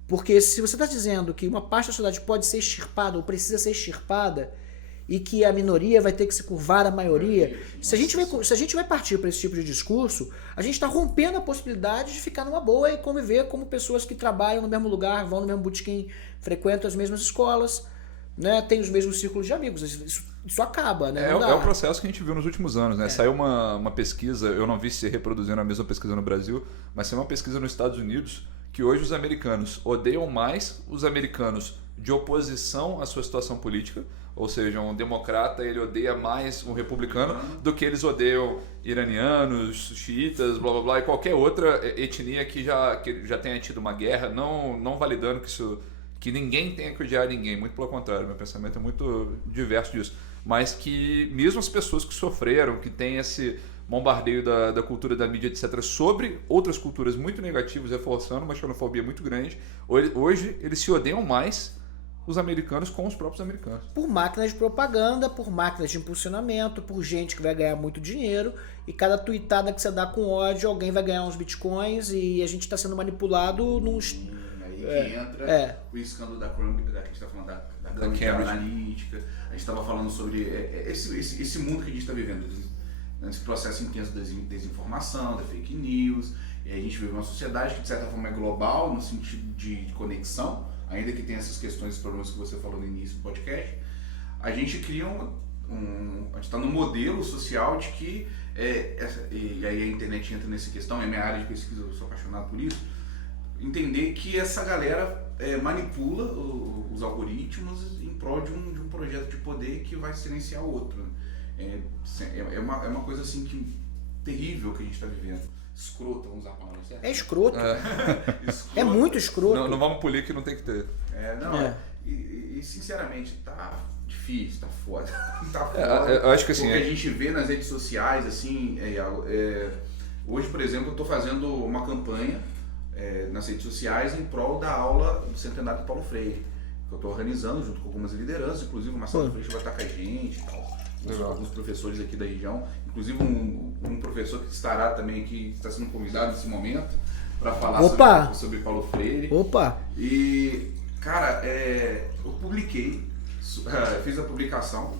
Porque se você está dizendo que uma parte da sociedade pode ser extirpada ou precisa ser extirpada, e que a minoria vai ter que se curvar à maioria, se a gente vai partir para esse tipo de discurso, a gente está rompendo a possibilidade de ficar numa boa e conviver como pessoas que trabalham no mesmo lugar, vão no mesmo botequim, frequentam as mesmas escolas, né, têm os mesmos círculos de amigos. Isso acaba, né? É o processo que a gente viu nos últimos anos, né? Saiu uma pesquisa, eu não vi se reproduzindo a mesma pesquisa no Brasil, mas saiu uma pesquisa nos Estados Unidos que hoje os americanos odeiam mais os americanos de oposição à sua situação política, ou seja, um democrata ele odeia mais um republicano do que eles odeiam iranianos, xiitas, blá blá blá, e qualquer outra etnia que já tenha tido uma guerra, não validando que ninguém tenha que odiar ninguém, muito pelo contrário, meu pensamento é muito diverso disso, mas que mesmo as pessoas que sofreram, que têm esse bombardeio da cultura, da mídia, etc., sobre outras culturas muito negativas, reforçando uma xenofobia muito grande, hoje eles se odeiam mais os americanos com os próprios americanos. Por máquinas de propaganda, por máquinas de impulsionamento, por gente que vai ganhar muito dinheiro, e cada tweetada que você dá com ódio, alguém vai ganhar uns bitcoins, e a gente está sendo manipulado nos... Aí que entra o escândalo da Cambridge, que a gente está falando da Cambridge Analytica, a gente estava falando sobre esse mundo que a gente está vivendo, esse processo intenso da desinformação, da fake news, e a gente vive uma sociedade que de certa forma é global, no sentido de conexão, ainda que tenha essas questões, esses problemas que você falou no início do podcast. A gente cria a gente está num modelo social de que, e aí a internet entra nessa questão, é minha área de pesquisa, eu sou apaixonado por isso, entender que essa galera manipula os algoritmos em prol de um projeto de poder que vai silenciar o outro. É uma coisa assim terrível que a gente está vivendo. Escrota, vamos usar a palavra certa. É escroto. É muito escroto. Não vamos polir que não tem que ter. E sinceramente, tá difícil, tá foda. Eu acho que assim... O que a gente vê nas redes sociais, assim, hoje, por exemplo, eu estou fazendo uma campanha nas redes sociais em prol da aula do centenário do Paulo Freire, que eu estou organizando junto com algumas lideranças, inclusive o Marcelo Freixo vai estar com a gente e tal. Alguns professores aqui da região, inclusive um professor que estará também aqui, está sendo convidado nesse momento para falar sobre Paulo Freire. E, cara, eu publiquei, fiz a publicação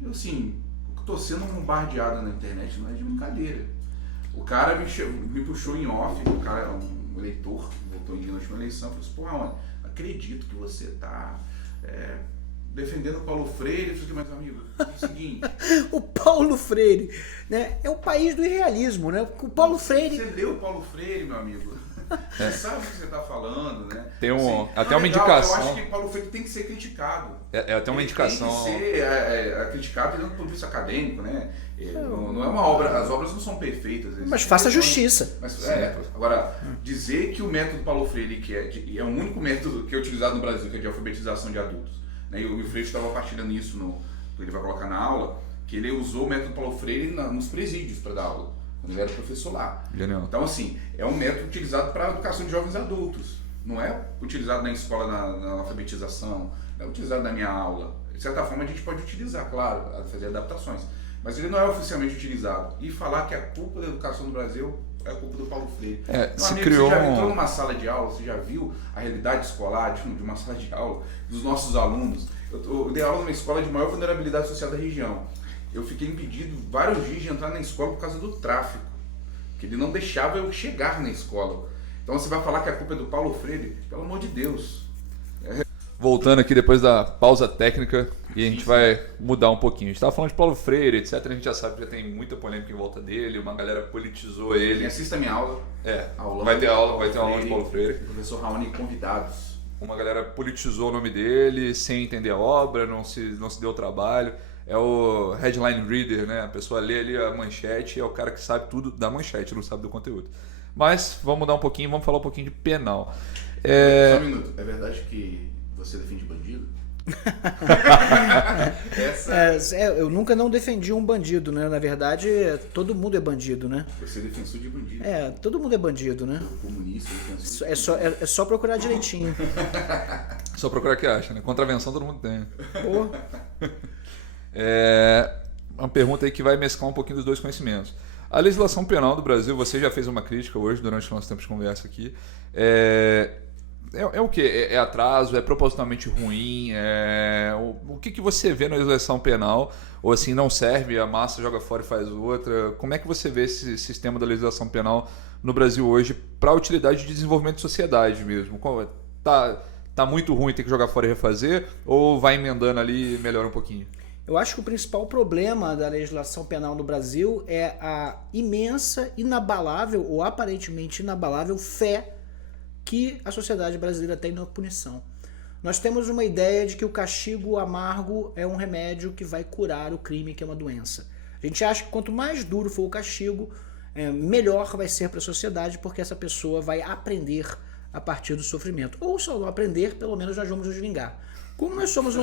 e assim, estou sendo bombardeado na internet, não é de brincadeira. O cara me puxou em off, o cara é um eleitor, votou em na última eleição, falou assim, pô, Raoni, acredito que você está defendendo o Paulo Freire. Eu falei, mas amigo, é o seguinte... O Paulo Freire, né? É o país do irrealismo, né? O Paulo Freire... Você leu o Paulo Freire, meu amigo? Você sabe o que você está falando, né? Tem até uma indicação. Eu acho que Paulo Freire tem que ser criticado. Até uma indicação. Tem que ser criticado dentro do ponto de vista acadêmico, né? Não é uma obra, as obras não são perfeitas. Mas faça justiça. Agora, dizer que o método Paulo Freire, que é o único método que é utilizado no Brasil, que é de alfabetização de adultos, né? E o Freire estava partilhando isso, que ele vai colocar na aula, que ele usou o método Paulo Freire nos presídios para dar aula, quando ele era professor lá. Genial. Então, assim, é um método utilizado para a educação de jovens adultos. Não é utilizado na escola, na alfabetização, não é utilizado na minha aula. De certa forma, a gente pode utilizar, claro, fazer adaptações. Mas ele não é oficialmente utilizado. E falar que a culpa da educação do Brasil é a culpa do Paulo Freire. Se amigo, criou você já entrou numa sala de aula, você já viu a realidade escolar de uma sala de aula, dos nossos alunos? Eu dei aula numa escola de maior vulnerabilidade social da região. Eu fiquei impedido vários dias de entrar na escola por causa do tráfico, que ele não deixava eu chegar na escola. Então você vai falar que a culpa é do Paulo Freire? Pelo amor de Deus. Voltando aqui depois da pausa técnica, e a gente vai mudar um pouquinho. A gente estava falando de Paulo Freire, etc. A gente já sabe que já tem muita polêmica em volta dele, uma galera politizou ele. Assista a minha aula. Vai ter aula de Paulo Freire. Professor Raoni, convidados. Uma galera politizou o nome dele, sem entender a obra, não se deu trabalho. É o headline reader, né? A pessoa lê ali a manchete, é o cara que sabe tudo da manchete, não sabe do conteúdo. Mas vamos mudar um pouquinho, vamos falar um pouquinho de penal. Só um minuto, é verdade que você defende bandido? Eu nunca não defendi um bandido, né? Na verdade, todo mundo é bandido, né? Você é defensor de bandido. Todo mundo é bandido, né? Comunista, defensor. É só procurar direitinho. Só procurar que acha, né? Contravenção todo mundo tem. Pô. Uma pergunta aí que vai mesclar um pouquinho dos dois conhecimentos. A legislação penal do Brasil, você já fez uma crítica hoje durante o nosso tempo de conversa aqui. É o quê? É atraso? É propositalmente ruim? O que você vê na legislação penal? Ou assim, não serve, a massa joga fora e faz outra? Como é que você vê esse sistema da legislação penal no Brasil hoje para a utilidade de desenvolvimento de sociedade mesmo? Tá muito ruim, tem que jogar fora e refazer? Ou vai emendando ali e melhora um pouquinho? Eu acho que o principal problema da legislação penal no Brasil é a imensa, inabalável ou aparentemente inabalável fé que a sociedade brasileira tem na punição. Nós temos uma ideia de que o castigo amargo é um remédio que vai curar o crime, que é uma doença. A gente acha que quanto mais duro for o castigo, melhor vai ser para a sociedade, porque essa pessoa vai aprender a partir do sofrimento. Ou se ela não aprender, pelo menos nós vamos nos vingar. Como nós somos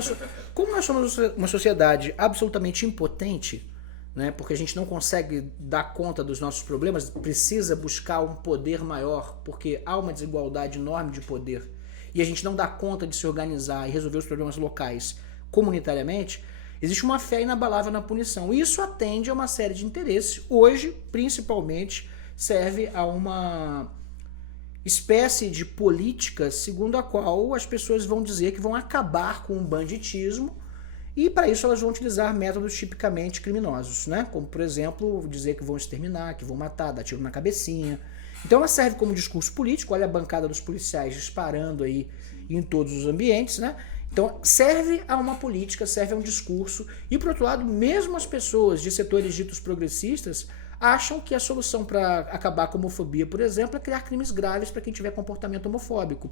uma sociedade absolutamente impotente, né, porque a gente não consegue dar conta dos nossos problemas, precisa buscar um poder maior, porque há uma desigualdade enorme de poder, e a gente não dá conta de se organizar e resolver os problemas locais comunitariamente, existe uma fé inabalável na punição. E isso atende a uma série de interesses. Hoje, principalmente, serve a uma espécie de política segundo a qual as pessoas vão dizer que vão acabar com o banditismo, e para isso elas vão utilizar métodos tipicamente criminosos, né? Como, por exemplo, dizer que vão exterminar, que vão matar, dar tiro na cabecinha. Então ela serve como discurso político. Olha a bancada dos policiais disparando aí em todos os ambientes, né? Então serve a uma política, serve a um discurso. E por outro lado, mesmo as pessoas de setores ditos progressistas acham que a solução para acabar com a homofobia, por exemplo, é criar crimes graves para quem tiver comportamento homofóbico,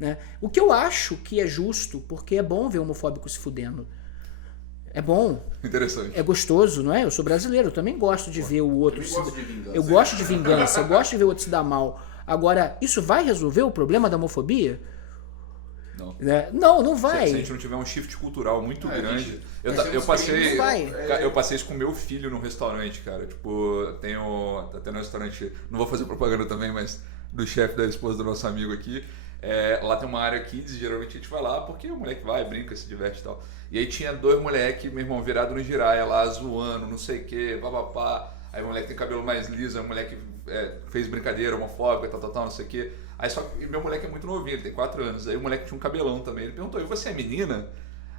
né? O que eu acho que é justo, porque é bom ver homofóbico se fudendo. É bom. Interessante. É gostoso, não é? Eu sou brasileiro, eu também gosto de ver o outro... Eu gosto de vingança. Eu gosto de ver o outro se dar mal. Agora, isso vai resolver o problema da homofobia? Não. Não vai. Se a gente não tiver um shift cultural muito grande... Vai. Eu passei isso com meu filho no restaurante, cara. Tipo, tá tendo um restaurante... Não vou fazer propaganda também, mas do chefe da esposa do nosso amigo aqui. Lá tem uma área kids, geralmente a gente vai lá porque o moleque vai, brinca, se diverte e tal. E aí tinha dois moleques, meu irmão, virado no giraia lá, zoando, não sei o que, papapá. Aí o moleque tem cabelo mais liso, aí o moleque fez brincadeira homofóbica, tal, não sei o que. Aí e meu moleque é muito novinho, ele tem 4 anos. Aí o moleque tinha um cabelão também. Ele perguntou, e você é menina?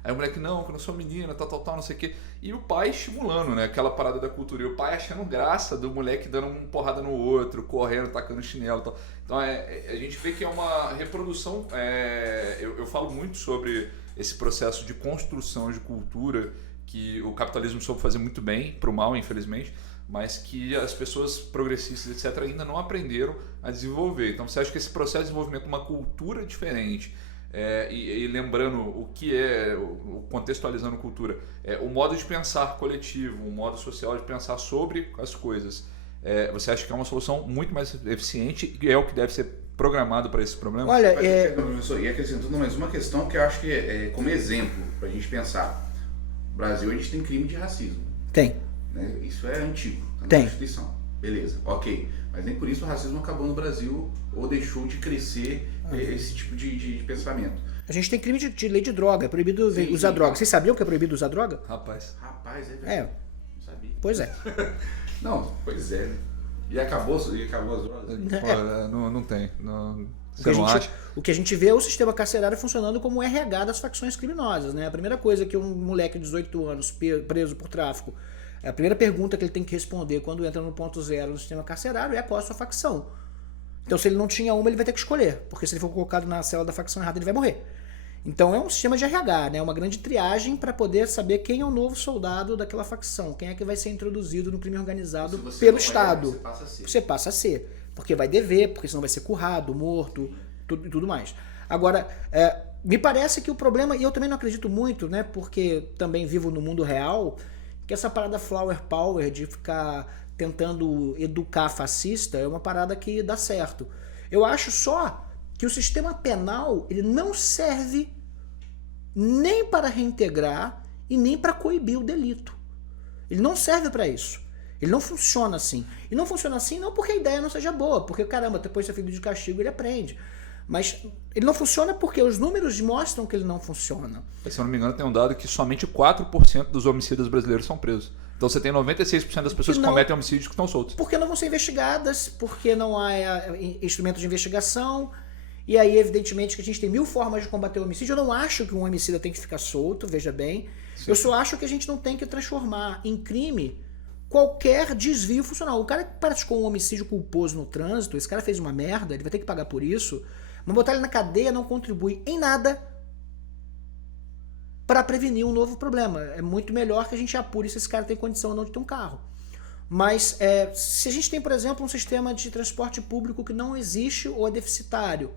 Aí o moleque, não, que eu não sou menina, tal, não sei o que. E o pai estimulando, né, aquela parada da cultura. E o pai achando graça do moleque dando uma porrada no outro, correndo, tacando chinelo e tal. Então a gente vê que é uma reprodução. Eu falo muito sobre esse processo de construção de cultura que o capitalismo soube fazer muito bem, para o mal, infelizmente, mas que as pessoas progressistas, etc., ainda não aprenderam a desenvolver. Então, você acha que esse processo de desenvolvimento de uma cultura diferente, e lembrando o que contextualizando cultura, o modo de pensar coletivo, um modo social de pensar sobre as coisas, você acha que é uma solução muito mais eficiente e é o que deve ser programado para esse problema? Olha, professor, e acrescentando mais uma questão que eu acho que como exemplo para a gente pensar. No Brasil, a gente tem crime de racismo. Tem. Né? Isso é antigo, tá na Tem. Constituição. Beleza, ok. Mas nem por isso o racismo acabou no Brasil ou deixou de crescer esse tipo de pensamento. A gente tem crime de lei de droga, é proibido usar sim. droga. Vocês sabiam que é proibido usar droga? Rapaz, Velho. Não sabia. Pois é. Não, pois é. E acabou as drogas? não tem. Você não acha? O que a gente vê é o sistema carcerário funcionando como o RH das facções criminosas, né? A primeira coisa que um moleque de 18 anos preso por tráfico, a primeira pergunta que ele tem que responder quando entra no ponto zero no sistema carcerário é qual a sua facção. Então, se ele não tinha uma, ele vai ter que escolher, porque se ele for colocado na cela da facção errada, ele vai morrer. Então, é um sistema de RH, né? Uma grande triagem para poder saber quem é o novo soldado daquela facção, quem é que vai ser introduzido no crime organizado pelo Estado. Você passa a ser. Porque vai dever, porque senão vai ser currado, morto, tudo mais. Agora, me parece que o problema, e eu também não acredito muito, né, porque também vivo no mundo real, que essa parada flower power de ficar tentando educar fascista é uma parada que dá certo. Eu acho só que o sistema penal ele não serve nem para reintegrar e nem para coibir o delito. Ele não serve para isso. Ele não funciona assim. E não funciona assim não porque a ideia não seja boa, porque, caramba, depois de ser filho de castigo ele aprende. Mas ele não funciona porque os números mostram que ele não funciona. Se eu não me engano, tem um dado que somente 4% dos homicídios brasileiros são presos. Então você tem 96% das pessoas que cometem homicídios que estão soltas. Porque não vão ser investigadas, porque não há instrumentos de investigação. E aí, evidentemente, que a gente tem 1000 formas de combater o homicídio. Eu não acho que um homicida tem que ficar solto, veja bem. Sim. Eu só acho que a gente não tem que transformar em crime qualquer desvio funcional. O cara que praticou um homicídio culposo no trânsito, esse cara fez uma merda, ele vai ter que pagar por isso, mas botar ele na cadeia não contribui em nada para prevenir um novo problema. É muito melhor que a gente apure se esse cara tem condição ou não de ter um carro. Mas se a gente tem, por exemplo, um sistema de transporte público que não existe ou é deficitário,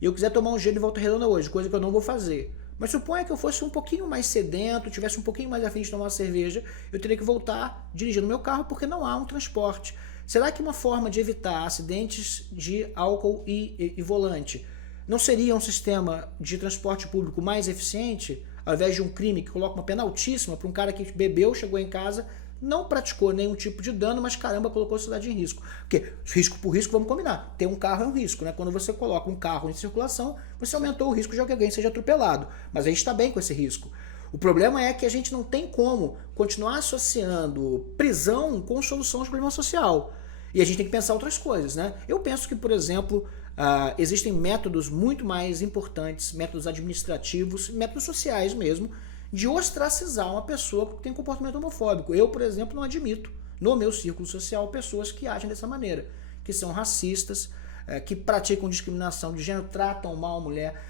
e eu quiser tomar um gelo em Volta Redonda hoje, coisa que eu não vou fazer, mas suponha que eu fosse um pouquinho mais sedento, tivesse um pouquinho mais a fim de tomar uma cerveja, eu teria que voltar dirigindo meu carro porque não há um transporte. Será que uma forma de evitar acidentes de álcool e volante não seria um sistema de transporte público mais eficiente, ao invés de um crime que coloca uma pena altíssima para um cara que bebeu, chegou em casa, não praticou nenhum tipo de dano, mas caramba, colocou a cidade em risco. Porque risco por risco, vamos combinar. Ter um carro é um risco, né? Quando você coloca um carro em circulação, você aumentou o risco de alguém seja atropelado. Mas a gente está bem com esse risco. O problema é que a gente não tem como continuar associando prisão com solução de problema social. E a gente tem que pensar outras coisas, né? Eu penso que, por exemplo, existem métodos muito mais importantes, métodos administrativos, métodos sociais mesmo, de ostracizar uma pessoa que tem comportamento homofóbico. Eu, por exemplo, não admito, no meu círculo social, pessoas que agem dessa maneira, que são racistas, que praticam discriminação de gênero, tratam mal a mulher.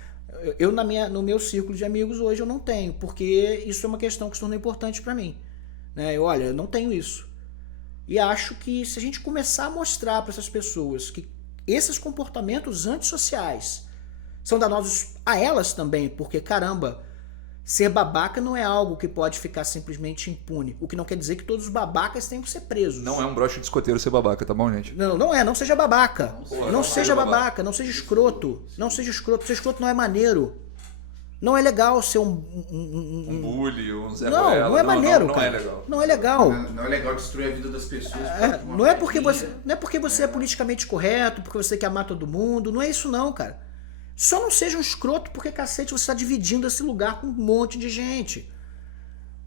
Eu, no meu círculo de amigos hoje, eu não tenho, porque isso é uma questão que se tornou importante para mim. Né? Eu não tenho isso. E acho que se a gente começar a mostrar para essas pessoas que esses comportamentos antissociais são danosos a elas também, porque, caramba, ser babaca não é algo que pode ficar simplesmente impune. O que não quer dizer que todos os babacas têm que ser presos. Não é um broche de escoteiro ser babaca, tá bom, gente? Não seja babaca. Não seja babaca, não seja escroto. Não seja escroto. Ser escroto não é maneiro. Não é legal ser um bully, um Zé Ruela. Não é maneiro, não, cara. Não é legal. Não é legal. Não é legal destruir a vida das pessoas. Não é porque você é politicamente correto, porque você quer amar todo mundo. Não é isso não, cara. Só não seja um escroto porque, cacete, você está dividindo esse lugar com um monte de gente.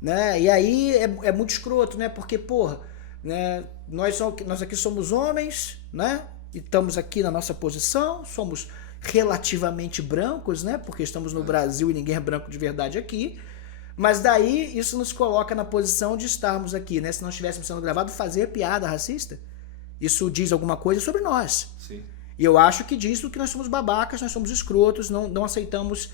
Né? E aí é muito escroto, né? Porque, porra, né? Nós aqui somos homens, né? E estamos aqui na nossa posição, somos relativamente brancos, né? Porque estamos no Brasil e ninguém é branco de verdade aqui. Mas daí isso nos coloca na posição de estarmos aqui, né? Se não estivéssemos sendo gravados, fazer piada racista. Isso diz alguma coisa sobre nós. Sim. E eu acho que diz que nós somos babacas, nós somos escrotos, não aceitamos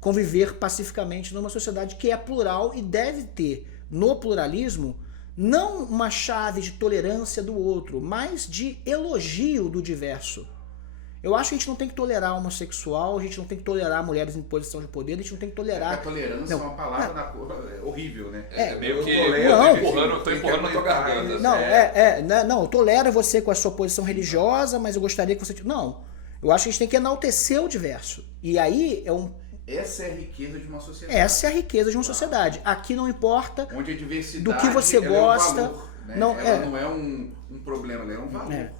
conviver pacificamente numa sociedade que é plural e deve ter no pluralismo não uma chave de tolerância do outro, mas de elogio do diverso. Eu acho que a gente não tem que tolerar homossexual, a gente não tem que tolerar mulheres em posição de poder, a gente não tem que tolerar... A tolerância é uma palavra horrível, né? Meio que eu tô empurrando na tua garganta. Não, eu tolero você com a sua posição religiosa, mas eu gostaria que você... Não, eu acho que a gente tem que enaltecer o diverso. E aí essa é a riqueza de uma sociedade. Essa é a riqueza de uma sociedade. Aqui não importa onde a diversidade, do que você gosta. É um valor, né? Ela não é um problema, ela é um valor.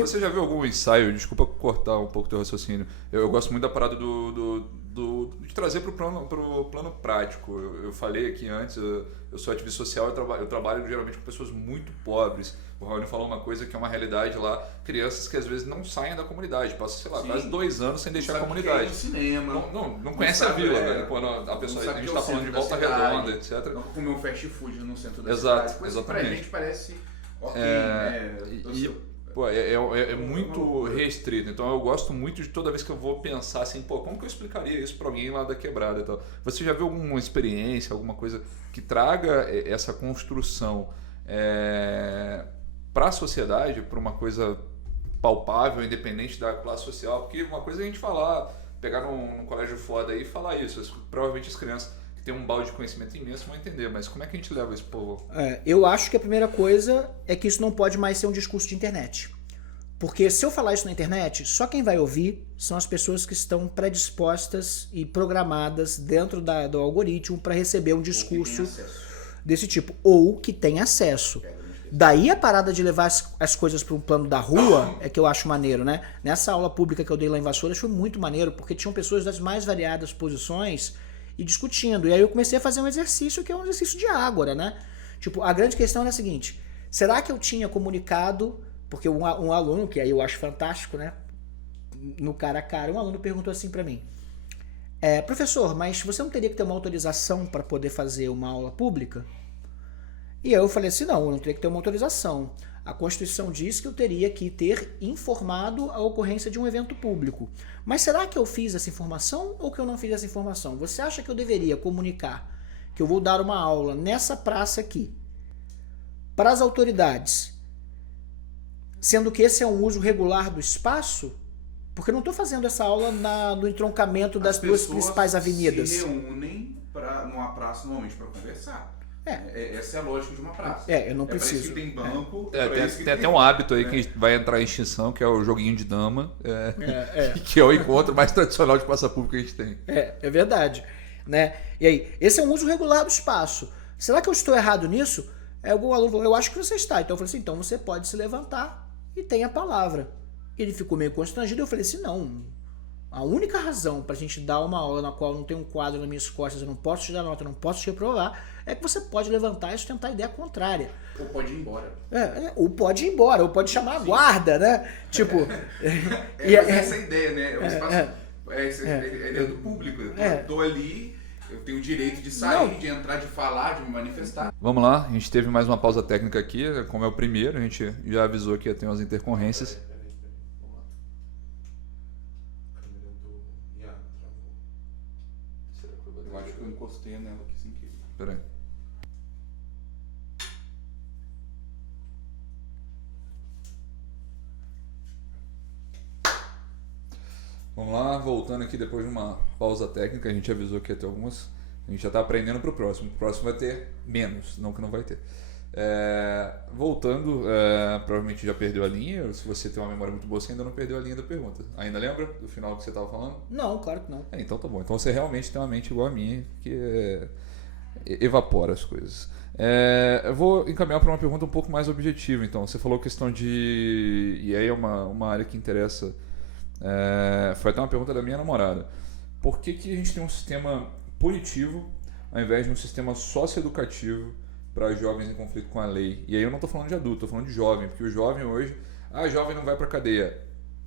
Você já viu algum ensaio? Desculpa cortar um pouco o teu raciocínio. Eu gosto muito da parada de trazer para o plano prático. Eu falei aqui antes, eu sou ativista social, eu trabalho geralmente com pessoas muito pobres. O Raoni falou uma coisa que é uma realidade lá, crianças que às vezes não saem da comunidade, passam, sei lá, quase 2 anos sem deixar a comunidade. Cinema, não conhece a vila, né? Quando a gente está falando de Volta Redonda, etc. Não comer um fast food no centro da cidade. Exatamente. Exatamente. Pra gente parece ok, né? Pô, é muito restrito, então eu gosto muito de toda vez que eu vou pensar assim, pô, como que eu explicaria isso para alguém lá da quebrada e tal. Você já viu alguma experiência, alguma coisa que traga essa construção para a sociedade, para uma coisa palpável, independente da classe social? Porque uma coisa é a gente falar, pegar num colégio foda aí e falar isso, provavelmente as crianças que têm um balde de conhecimento imenso vão entender, mas como é que a gente leva isso pro povo? Eu acho que a primeira coisa é que isso não pode mais ser um discurso de internet. Porque se eu falar isso na internet, só quem vai ouvir são as pessoas que estão predispostas e programadas dentro do algoritmo para receber um discurso desse tipo, ou que tem acesso. Daí a parada de levar as coisas para um plano da rua é que eu acho maneiro, né? Nessa aula pública que eu dei lá em Vassouras foi muito maneiro, porque tinham pessoas das mais variadas posições e discutindo. E aí eu comecei a fazer um exercício que é um exercício de ágora, né? Tipo, a grande questão era a seguinte: será que eu tinha comunicado? Porque um aluno, que aí eu acho fantástico, né? No cara a cara, um aluno perguntou assim para mim: professor, mas você não teria que ter uma autorização para poder fazer uma aula pública? E aí eu falei assim: não, eu não teria que ter uma autorização. A Constituição diz que eu teria que ter informado a ocorrência de um evento público. Mas será que eu fiz essa informação ou que eu não fiz essa informação? Você acha que eu deveria comunicar que eu vou dar uma aula nessa praça aqui para as autoridades, sendo que esse é um uso regular do espaço? Porque eu não estou fazendo essa aula no entroncamento das duas principais avenidas. Se reúnem numa praça normalmente para conversar. Essa é a lógica de uma praça. Eu não preciso. Tem banco. Tem até um hábito aí que vai entrar em extinção, que é o joguinho de dama, que é o encontro mais tradicional de praça pública que a gente tem. É verdade. Né? E aí, esse é um uso regular do espaço. Será que eu estou errado nisso? Algum aluno falou: eu acho que você está. Então eu falei assim: então você pode se levantar e tem a palavra. Ele ficou meio constrangido. Eu falei assim: não. A única razão para a gente dar uma aula na qual não tem um quadro nas minhas costas, eu não posso te dar nota, eu não posso te reprovar, é que você pode levantar e sustentar a ideia contrária. Ou pode ir embora. Ou pode ir embora, ou pode chamar a guarda, né? Tipo... essa ideia, né? O espaço, é a ideia do público. Eu estou ali, eu tenho o direito de sair, de entrar, de falar, de me manifestar. Vamos lá, a gente teve mais uma pausa técnica aqui, como é o primeiro, a gente já avisou que ia ter umas intercorrências. Eu acho que eu encostei nela aqui sem querer. Peraí. Vamos lá, voltando aqui depois de uma pausa técnica, a gente avisou que ia ter algumas. A gente já está aprendendo para o próximo. O próximo vai ter menos, não que não vai ter. Voltando, provavelmente já perdeu a linha. Se você tem uma memória muito boa, você ainda não perdeu a linha da pergunta. Ainda lembra do final que você estava falando? Não, claro que não. Então tá bom. Então você realmente tem uma mente igual a minha, que evapora as coisas. Eu vou encaminhar para uma pergunta um pouco mais objetiva. Então, você falou questão de... E aí é uma área que interessa. Foi até uma pergunta da minha namorada. Por que a gente tem um sistema punitivo ao invés de um sistema socioeducativo para jovens em conflito com a lei? E aí eu não estou falando de adulto, estou falando de jovem, porque o jovem hoje, jovem não vai para cadeia.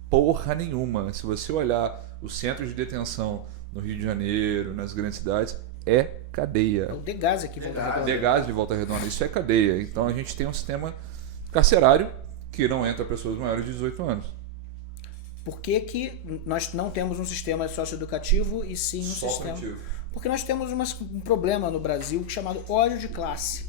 Porra nenhuma. Se você olhar os centros de detenção no Rio de Janeiro, nas grandes cidades, é cadeia. É o Degás aqui, Volta Redonda. Degás de Volta Redonda, isso é cadeia. Então a gente tem um sistema carcerário que não entra pessoas maiores de 18 anos. Por que nós não temos um sistema socioeducativo e sim um sistema... Cognitivo. Porque nós temos um problema no Brasil chamado ódio de classe.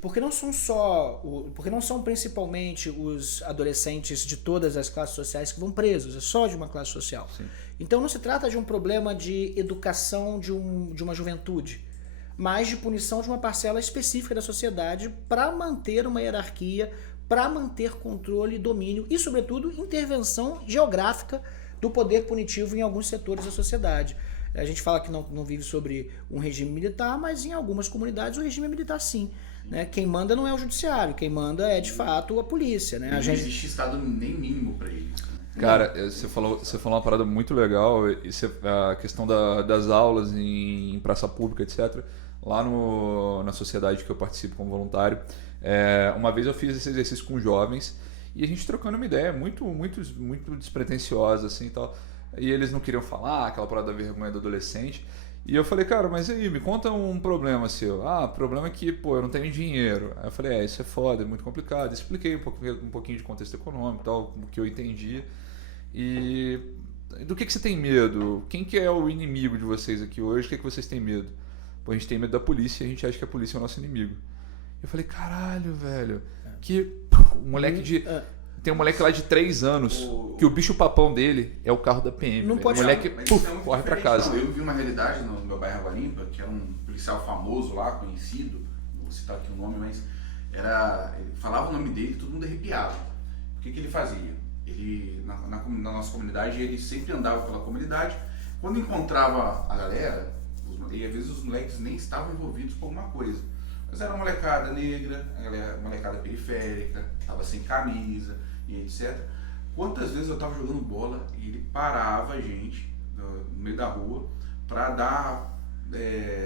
Porque não são principalmente os adolescentes de todas as classes sociais que vão presos, é só de uma classe social. Sim. Então não se trata de um problema de educação de uma juventude, mas de punição de uma parcela específica da sociedade para manter uma hierarquia, para manter controle e domínio e, sobretudo, intervenção geográfica do poder punitivo em alguns setores da sociedade. A gente fala que não vive sobre um regime militar, mas em algumas comunidades o regime é militar sim. Né? Quem manda não é o judiciário, quem manda é de fato a polícia. Né? Não existe estado nem mínimo para eles. Cara, você falou uma parada muito legal, a questão das aulas em praça pública, etc. Lá na sociedade que eu participo como voluntário, uma vez eu fiz esse exercício com jovens e a gente trocando uma ideia muito despretensiosa assim e tal. E eles não queriam falar, aquela parada da vergonha do adolescente. E eu falei, cara, mas aí, me conta um problema seu. O problema é que, eu não tenho dinheiro. Aí eu falei, isso é foda, é muito complicado. Expliquei um pouquinho de contexto econômico e tal, o que eu entendi. E do que você tem medo? Quem que é o inimigo de vocês aqui hoje? O que vocês têm medo? A gente tem medo da polícia e a gente acha que a polícia é o nosso inimigo. Eu falei, caralho, velho. Que um moleque de... Tem um moleque lá de 3 anos que o bicho papão dele é o carro da PM. Não pode o moleque corre pra casa. Não. Eu vi uma realidade no meu bairro Água Limpa, que era um policial famoso lá, conhecido, não vou citar aqui o nome, mas ele falava o nome dele e todo mundo arrepiava. O que ele fazia? Ele, na nossa comunidade, ele sempre andava pela comunidade. Quando encontrava a galera, e às vezes os moleques nem estavam envolvidos com alguma coisa, mas era uma molecada negra, molecada periférica, estava sem camisa e etc. Quantas vezes eu estava jogando bola e ele parava a gente no meio da rua para dar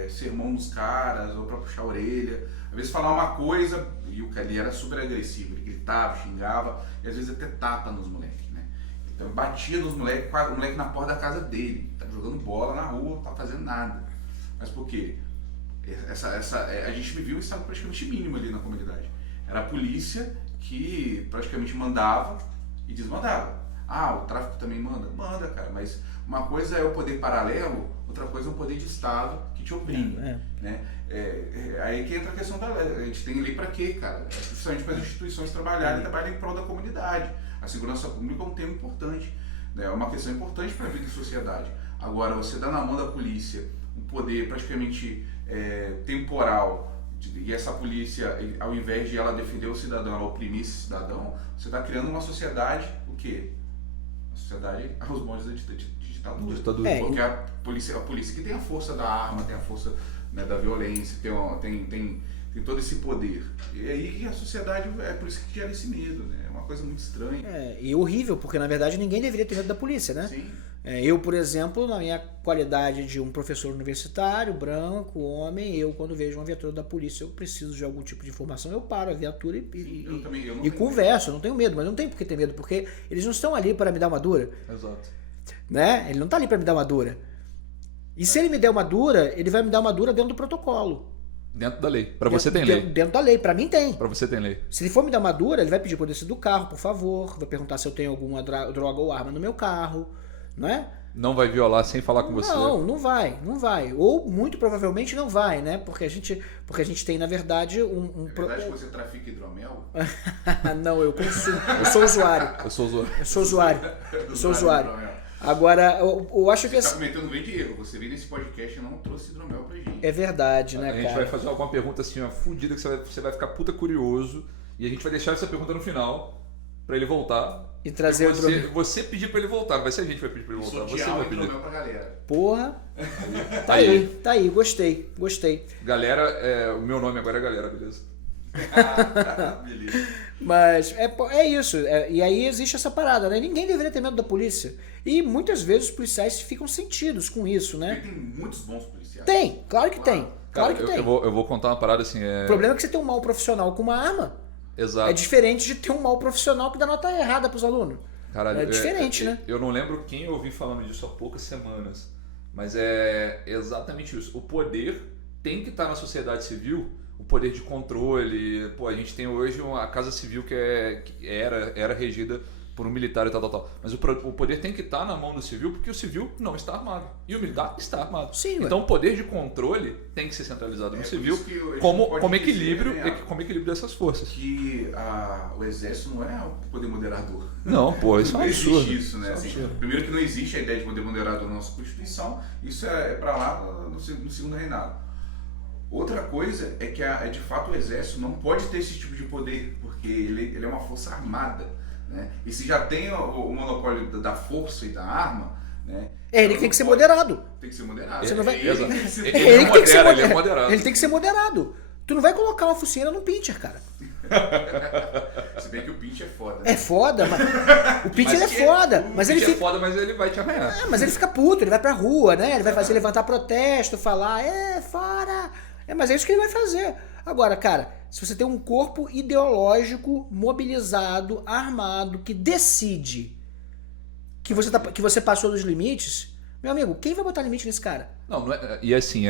sermão nos caras ou para puxar a orelha, às vezes falar uma coisa e o cara era super agressivo, ele gritava, xingava e às vezes até tapa nos moleques, né? Então batia nos moleques, o moleque na porta da casa dele, tá jogando bola na rua, não tá fazendo nada. Mas por quê? A gente vivia um estado praticamente mínimo ali na comunidade. Era a polícia que praticamente mandava e desmandava. O tráfico também manda? Manda, cara, mas uma coisa é o poder paralelo, outra coisa é o poder de Estado que te oprime. Né? Aí que entra a questão da lei. A gente tem lei pra quê, cara? Justamente para as instituições trabalharem em prol da comunidade. A segurança pública é um tema importante, né? É uma questão importante para a vida em sociedade. Agora, você dá na mão da polícia um poder praticamente temporal, e essa polícia, ao invés de ela defender o cidadão, ela oprimir esse cidadão, você está criando uma sociedade, o quê? Uma sociedade aos moldes da ditadura. Porque a polícia que tem a força da arma, tem a força, né, da violência, tem todo esse poder. E aí a sociedade, é por isso que gera esse medo, né? É uma coisa muito estranha. E horrível, porque na verdade ninguém deveria ter medo da polícia, né? Sim. Eu, por exemplo, na minha qualidade de um professor universitário, branco, homem, quando vejo uma viatura da polícia, eu preciso de algum tipo de informação, eu paro a viatura e converso, eu não tenho medo, mas não tem por que ter medo, porque eles não estão ali para me dar uma dura. Exato. Né? Ele não está ali para me dar uma dura. E se ele me der uma dura, ele vai me dar uma dura dentro do protocolo. Dentro da lei. Para você tem lei. Dentro da lei. Para mim tem. Para você tem lei. Se ele for me dar uma dura, ele vai pedir para eu descer do carro, por favor. Vai perguntar se eu tenho alguma droga ou arma no meu carro. Não é? Não vai violar sem falar com você. Não vai. Ou muito provavelmente não vai, né? Porque a gente tem, na verdade, É verdade que você trafica hidromel? Não, eu consumo. Eu sou usuário. Agora, eu acho que... Você está cometendo um grande erro. Você veio nesse podcast e não trouxe hidromel pra gente. É verdade, né, cara? A gente vai fazer alguma pergunta assim, fudida, que você vai ficar puta curioso. E a gente vai deixar essa pergunta no final pra ele voltar. E trazer o hidromel. Você pedir pra ele voltar, não vai ser a gente que vai pedir pra ele voltar. Você vai pedir. Pra galera. Porra. Tá aí. Gostei. Galera, o meu nome agora é Galera, beleza? Beleza. Mas é isso. E aí existe essa parada, né? Ninguém deveria ter medo da polícia. E muitas vezes os policiais ficam sentidos com isso, né? Tem muitos bons policiais. Tem, claro que tem. Claro que tem. Eu vou contar uma parada assim. O problema é que você tem um mau profissional com uma arma. Exato. É diferente de ter um mau profissional que dá nota errada pros alunos. Caralho, é diferente, né? Eu não lembro quem eu ouvi falando disso há poucas semanas. Mas é exatamente isso. O poder tem que estar na sociedade civil. O poder de controle. A gente tem hoje a Casa Civil que era regida por um militar e tal. Mas o poder tem que estar na mão do civil, porque o civil não está armado. E o militar está armado. Sim, então o poder de controle tem que ser centralizado no civil como equilíbrio dessas forças. Que o exército não é o poder moderador. Não, pô, isso não é um absurdo. Existe isso, né? Assim, primeiro que não existe a ideia de poder moderador na nossa Constituição, isso é para lá no segundo reinado. Outra coisa é que de fato o exército não pode ter esse tipo de poder, porque ele é uma força armada, né? E se já tem o monopólio da força e da arma, né? Ele tem que ser moderado. Tem que ser moderado. Você não vai... Ele é moderado. Ele tem que ser moderado. Tu não vai colocar uma focinheira num pincher, cara. Se bem que o pincher é foda. Né? É foda, mas... O pincher é foda. Mas ele fica... é foda, mas ele vai te arranhar. Mas ele fica puto, ele vai pra rua, né? Ele vai fazer levantar protesto, falar, fora... mas é isso que ele vai fazer. Agora, cara, se você tem um corpo ideológico mobilizado, armado, que decide que você passou dos limites, meu amigo, quem vai botar limite nesse cara? Não é, e assim,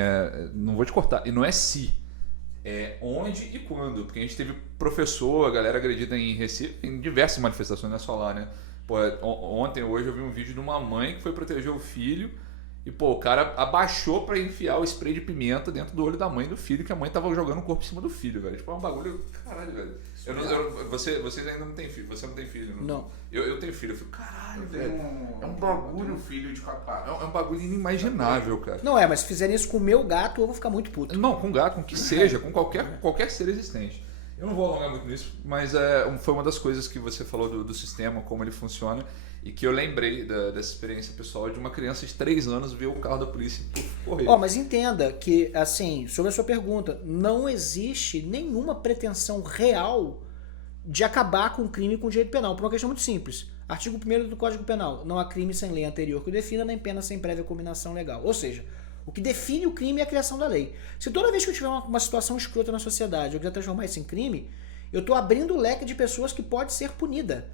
não vou te cortar, e não é se, é onde e quando, porque a gente teve professor, a galera agredida em Recife, em diversas manifestações, não é só lá, né? Pô, hoje eu vi um vídeo de uma mãe que foi proteger o filho. E, pô, o cara abaixou pra enfiar o spray de pimenta dentro do olho da mãe do filho, que a mãe tava jogando o corpo em cima do filho, velho. Tipo, é um bagulho... Caralho, velho. Vocês ainda não têm filho. Você não tem filho, não? Eu tenho filho. Eu fico, caralho, velho. É um bagulho, filho de quatro. É um bagulho inimaginável, cara. Não mas se fizerem isso com o meu gato, eu vou ficar muito puto. Não, com gato, com o que seja, com qualquer ser existente. Eu não vou alongar muito nisso, mas foi uma das coisas que você falou do sistema, como ele funciona, e que eu lembrei dessa experiência pessoal de uma criança de 3 anos ver o carro da polícia correr. Mas entenda que, assim, sobre a sua pergunta, não existe nenhuma pretensão real de acabar com o crime com o direito penal, por uma questão muito simples. Artigo 1º do Código Penal, não há crime sem lei anterior que o defina, nem pena sem prévia combinação legal. Ou seja, o que define o crime é a criação da lei. Se toda vez que eu tiver uma situação escrota na sociedade eu quiser transformar isso em crime, eu estou abrindo o leque de pessoas que pode ser punida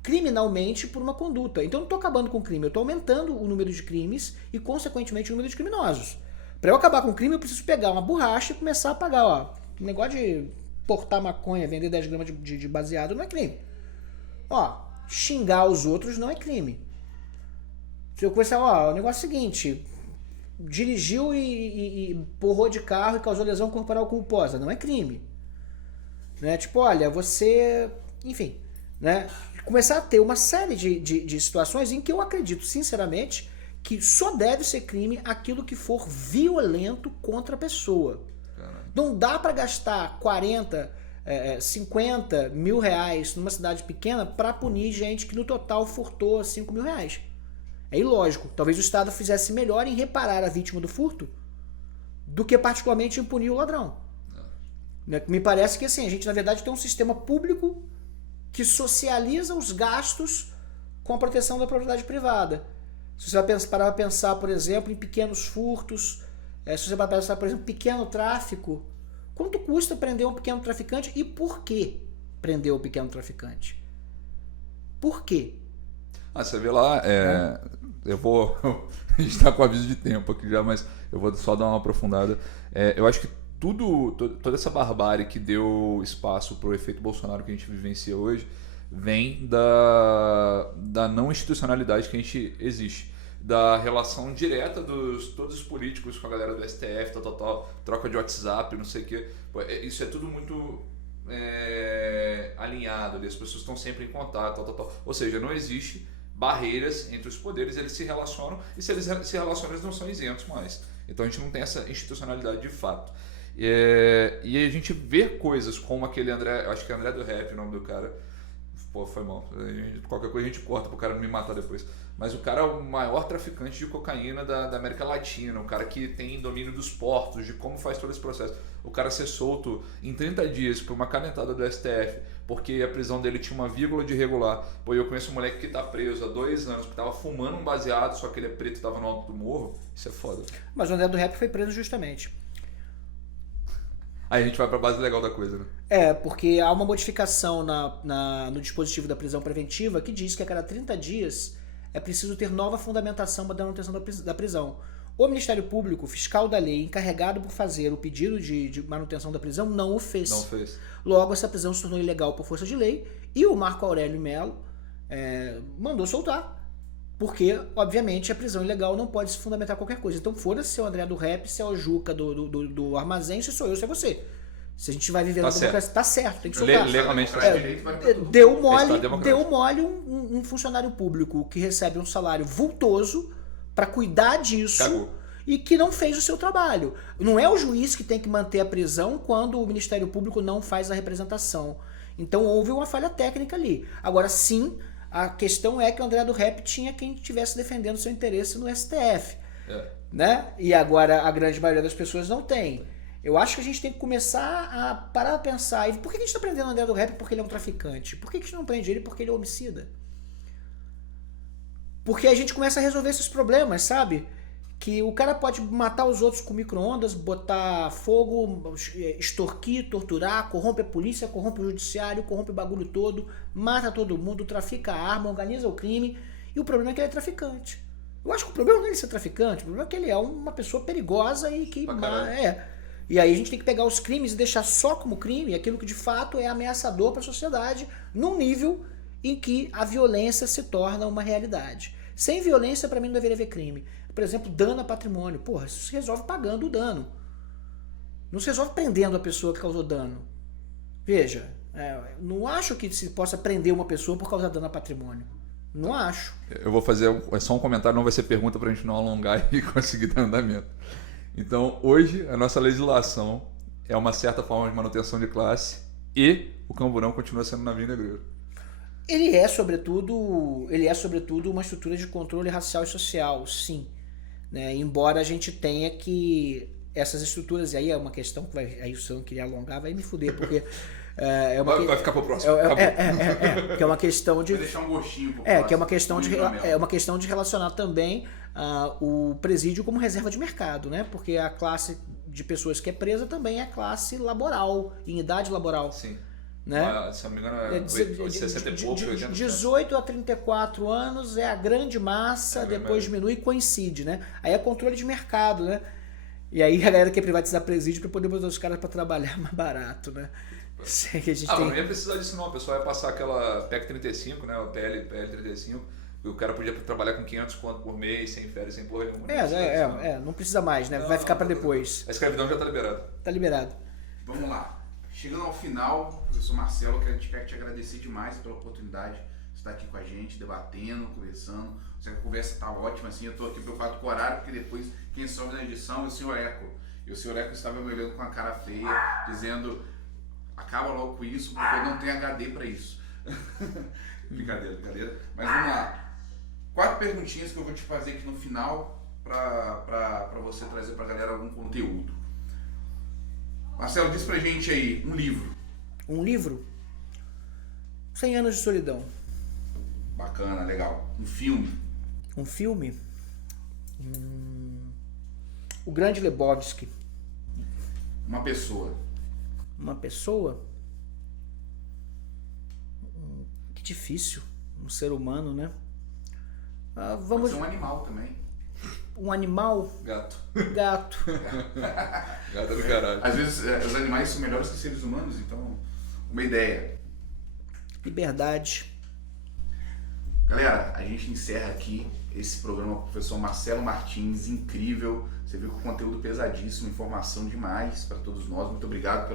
criminalmente por uma conduta. Então eu não estou acabando com o crime, eu estou aumentando o número de crimes e, consequentemente, o número de criminosos. Para eu acabar com o crime, eu preciso pegar uma borracha e começar a pagar. O negócio de portar maconha, vender 10 gramas de baseado não é crime. Xingar os outros não é crime. Se eu começar, o negócio é o seguinte... Dirigiu e porrou de carro e causou lesão corporal culposa. Não é crime. Né? Tipo, olha, você... Enfim, né? Começar a ter uma série de situações em que eu acredito, sinceramente, que só deve ser crime aquilo que for violento contra a pessoa. Caramba. Não dá pra gastar 40, 50 mil reais numa cidade pequena pra punir gente que no total furtou 5 mil reais. É ilógico. Talvez o Estado fizesse melhor em reparar a vítima do furto do que particularmente em punir o ladrão. Me parece que assim, a gente na verdade tem um sistema público que socializa os gastos com a proteção da propriedade privada. Se você vai parar para pensar, por exemplo, em pequenos furtos, se você vai pensar, por exemplo, em pequeno tráfico, quanto custa prender um pequeno traficante e por que prender o pequeno traficante? Por quê? Você vê lá, eu vou... A gente está com aviso de tempo aqui já, mas eu vou só dar uma aprofundada. Eu acho que toda essa barbárie que deu espaço para o efeito Bolsonaro que a gente vivencia hoje vem da não institucionalidade que a gente existe. Da relação direta todos os políticos com a galera do STF, troca de WhatsApp, não sei o quê. Isso é tudo muito alinhado, as pessoas estão sempre em contato, Ou seja, não existe barreiras entre os poderes, eles se relacionam, e se eles se relacionam, eles não são isentos mais. Então a gente não tem essa institucionalidade de fato. E a gente vê coisas como aquele André, acho que é André do Rap, o nome do cara. Pô, foi mal. Qualquer coisa a gente corta pro cara não me matar depois. Mas o cara é o maior traficante de cocaína da América Latina, o cara que tem domínio dos portos, de como faz todo esse processo. O cara ser solto em 30 dias por uma canetada do STF, porque a prisão dele tinha uma vírgula de irregular. Pô, eu conheço um moleque que tá preso há 2 anos, que tava fumando um baseado, só que ele é preto e tava no alto do morro. Isso é foda. Mas o André do Rap foi preso justamente. Aí a gente vai pra base legal da coisa, né? Porque há uma modificação no dispositivo da prisão preventiva que diz que a cada 30 dias é preciso ter nova fundamentação para a manutenção da prisão. O Ministério Público, fiscal da lei, encarregado por fazer o pedido de manutenção da prisão, não o fez. Não fez. Logo, essa prisão se tornou ilegal por força de lei e o Marco Aurélio Melo, mandou soltar. Porque, obviamente, a prisão ilegal não pode se fundamentar qualquer coisa. Então, foda-se se é o André do Rap, se é o Juca do Armazém, se sou eu, se é você. Se a gente vai viver na democracia, tá certo, tem que soltar. Legalmente tá certo. Deu mole um funcionário público que recebe um salário vultoso para cuidar disso. Cagou. E que não fez o seu trabalho. Não é o juiz que tem que manter a prisão quando o Ministério Público não faz a representação. Então houve uma falha técnica ali. Agora sim, a questão é que o André do Rap tinha quem estivesse defendendo seu interesse no STF. Né? E agora a grande maioria das pessoas não tem. Eu acho que a gente tem que começar a parar a pensar. E por que a gente está prendendo o André do Rap porque ele é um traficante? Por que a gente não prende ele porque ele é homicida? Porque a gente começa a resolver esses problemas, sabe? Que o cara pode matar os outros com micro-ondas, botar fogo, extorquir, torturar, corrompe a polícia, corrompe o judiciário, corrompe o bagulho todo, mata todo mundo, trafica arma, organiza o crime. E o problema é que ele é traficante. Eu acho que o problema não é ele ser traficante, o problema é que ele é uma pessoa perigosa e que... E aí a gente tem que pegar os crimes e deixar só como crime aquilo que de fato é ameaçador para a sociedade, num nível em que a violência se torna uma realidade. Sem violência, para mim, não deveria haver crime. Por exemplo, dano a patrimônio. Porra, isso se resolve pagando o dano. Não se resolve prendendo a pessoa que causou dano. Veja, não acho que se possa prender uma pessoa por causar dano a patrimônio. Não acho. Eu vou fazer só um comentário, não vai ser pergunta para a gente não alongar e conseguir dar andamento. Então, hoje, a nossa legislação é uma certa forma de manutenção de classe e o camburão continua sendo navio negreiro. Ele é, sobretudo, uma estrutura de controle racial e social, sim. Né? Embora a gente tenha que... Essas estruturas, e aí é uma questão que aí se eu não queria alongar, vai me fuder, porque... vai ficar pro próximo. Que é uma questão de... Vai deixar um gostinho pro que é uma questão de relacionar também o presídio como reserva de mercado, né? Porque a classe de pessoas que é presa também é classe laboral, em idade laboral. Sim. Né? Se não me engano, 60 e pouco, 80. 18 a 34 anos é a grande massa, depois diminui e coincide, né? Aí é controle de mercado, né? E aí a galera quer privatizar presídio para poder botar os caras para trabalhar mais barato, né? Não ia precisar disso não, o pessoal ia passar aquela PEC 35, né? O PL 35, e o cara podia trabalhar com 500 conto por mês, sem férias, sem porra nenhuma. Não precisa mais, né? Vai ficar para depois. A escravidão já tá liberada. Tá liberado. Vamos lá. Chegando ao final, professor Marcelo, a gente quer te agradecer demais pela oportunidade de estar aqui com a gente, debatendo, conversando. A conversa está ótima, assim, eu estou aqui preocupado com o horário, porque depois quem sobe na edição é o senhor Eco. E o senhor Eco estava me olhando com a cara feia, dizendo, acaba logo com isso, porque eu não tenho HD para isso. Brincadeira. Mas vamos lá. 4 perguntinhas que eu vou te fazer aqui no final, para você trazer para a galera algum conteúdo. Marcelo, diz pra gente aí, um livro. Um livro? 100 Anos de Solidão. Bacana, legal. Um filme. Um filme? O Grande Lebowski. Uma pessoa. Uma pessoa? Que difícil. Um ser humano, né? Pode ser um animal também. Um animal? Gato. Gato do caralho. Às vezes os animais são melhores que os seres humanos, então, uma ideia. Liberdade. Galera, a gente encerra aqui esse programa com o professor Marcelo Martins, incrível. Você viu que o conteúdo pesadíssimo, informação demais para todos nós. Muito obrigado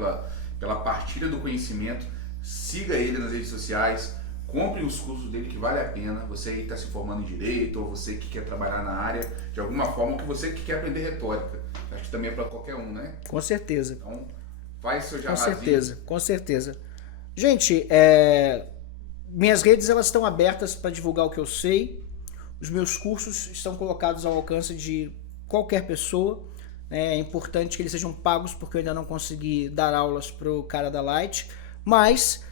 pela partilha do conhecimento. Siga ele nas redes sociais. Compre os cursos dele que vale a pena, você aí está se formando em Direito, ou você que quer trabalhar na área de alguma forma, ou que você que quer aprender retórica. Acho que também é para qualquer um, né? Com certeza. Então, faz seu jabazinho. Com certeza. Gente, minhas redes elas estão abertas para divulgar o que eu sei. Os meus cursos estão colocados ao alcance de qualquer pessoa. É importante que eles sejam pagos, porque eu ainda não consegui dar aulas para o cara da Light, mas...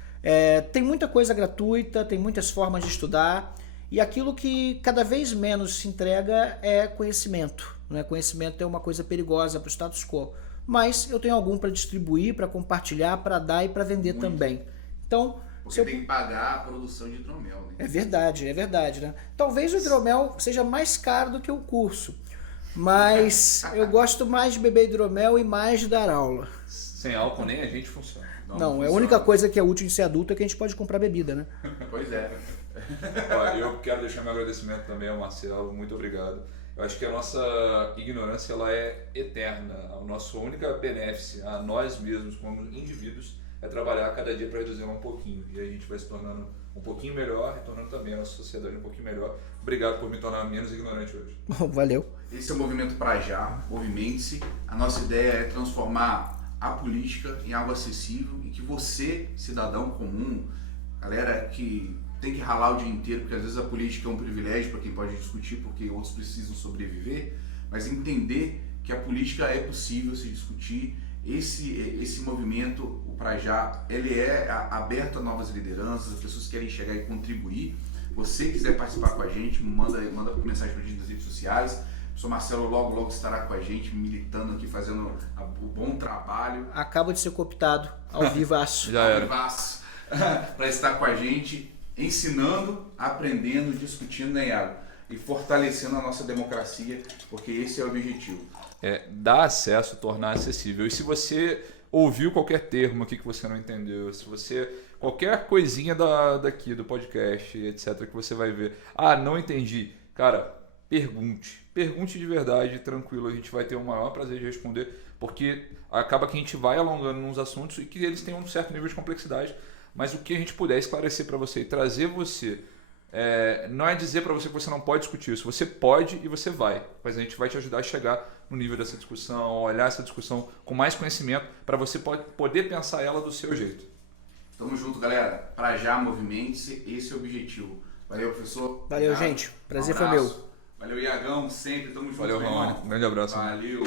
tem muita coisa gratuita, tem muitas formas de estudar e aquilo que cada vez menos se entrega é conhecimento. Né? Conhecimento é uma coisa perigosa para o status quo, mas eu tenho algum para distribuir, para compartilhar, para dar e para vender também. Então, porque tem que pagar a produção de hidromel. Né? É verdade. Né? Talvez o hidromel seja mais caro do que o curso, mas eu gosto mais de beber hidromel e mais de dar aula. Sem álcool nem a gente funciona. Não, a única coisa que é útil em ser adulto é que a gente pode comprar bebida, né? Pois é. Eu quero deixar meu agradecimento também ao Marcelo, muito obrigado. Eu acho que a nossa ignorância ela é eterna. A nossa única benefício a nós mesmos como indivíduos é trabalhar cada dia para reduzir ela um pouquinho. E a gente vai se tornando um pouquinho melhor, retornando também a nossa sociedade um pouquinho melhor. Obrigado por me tornar menos ignorante hoje. Bom, valeu. Esse é o Movimento Pra Já, movimente-se. A nossa ideia é transformar a política em algo acessível e que você, cidadão comum, galera que tem que ralar o dia inteiro, porque às vezes a política é um privilégio para quem pode discutir, porque outros precisam sobreviver, mas entender que a política é possível se discutir. Esse movimento, o Pra Já, ele é aberto a novas lideranças, as pessoas querem chegar e contribuir. Você quiser participar com a gente, manda mensagem para a gente nas redes sociais. O professor Marcelo logo estará com a gente, militando aqui, fazendo o bom trabalho. Acaba de ser cooptado, ao vivaço. Já era. Para estar com a gente, ensinando, aprendendo, discutindo, né, Iago? E fortalecendo a nossa democracia, porque esse é o objetivo. Dar acesso, tornar acessível. E se você ouviu qualquer termo aqui que você não entendeu, se você... Qualquer coisinha daqui, do podcast, etc., que você vai ver. Não entendi. Cara, pergunte. Pergunte de verdade, tranquilo. A gente vai ter o maior prazer de responder, porque acaba que a gente vai alongando nos assuntos e que eles têm um certo nível de complexidade. Mas o que a gente puder esclarecer para você e trazer você... não é dizer para você que você não pode discutir isso. Você pode e você vai. Mas a gente vai te ajudar a chegar no nível dessa discussão, olhar essa discussão com mais conhecimento para você poder pensar ela do seu jeito. Tamo junto, galera. Pra Já, movimente-se. Esse é o objetivo. Valeu, professor. Valeu, gente. Prazer foi meu. Valeu, Iagão. Sempre. Tamo junto. Valeu, Ramon. Um grande abraço. Valeu.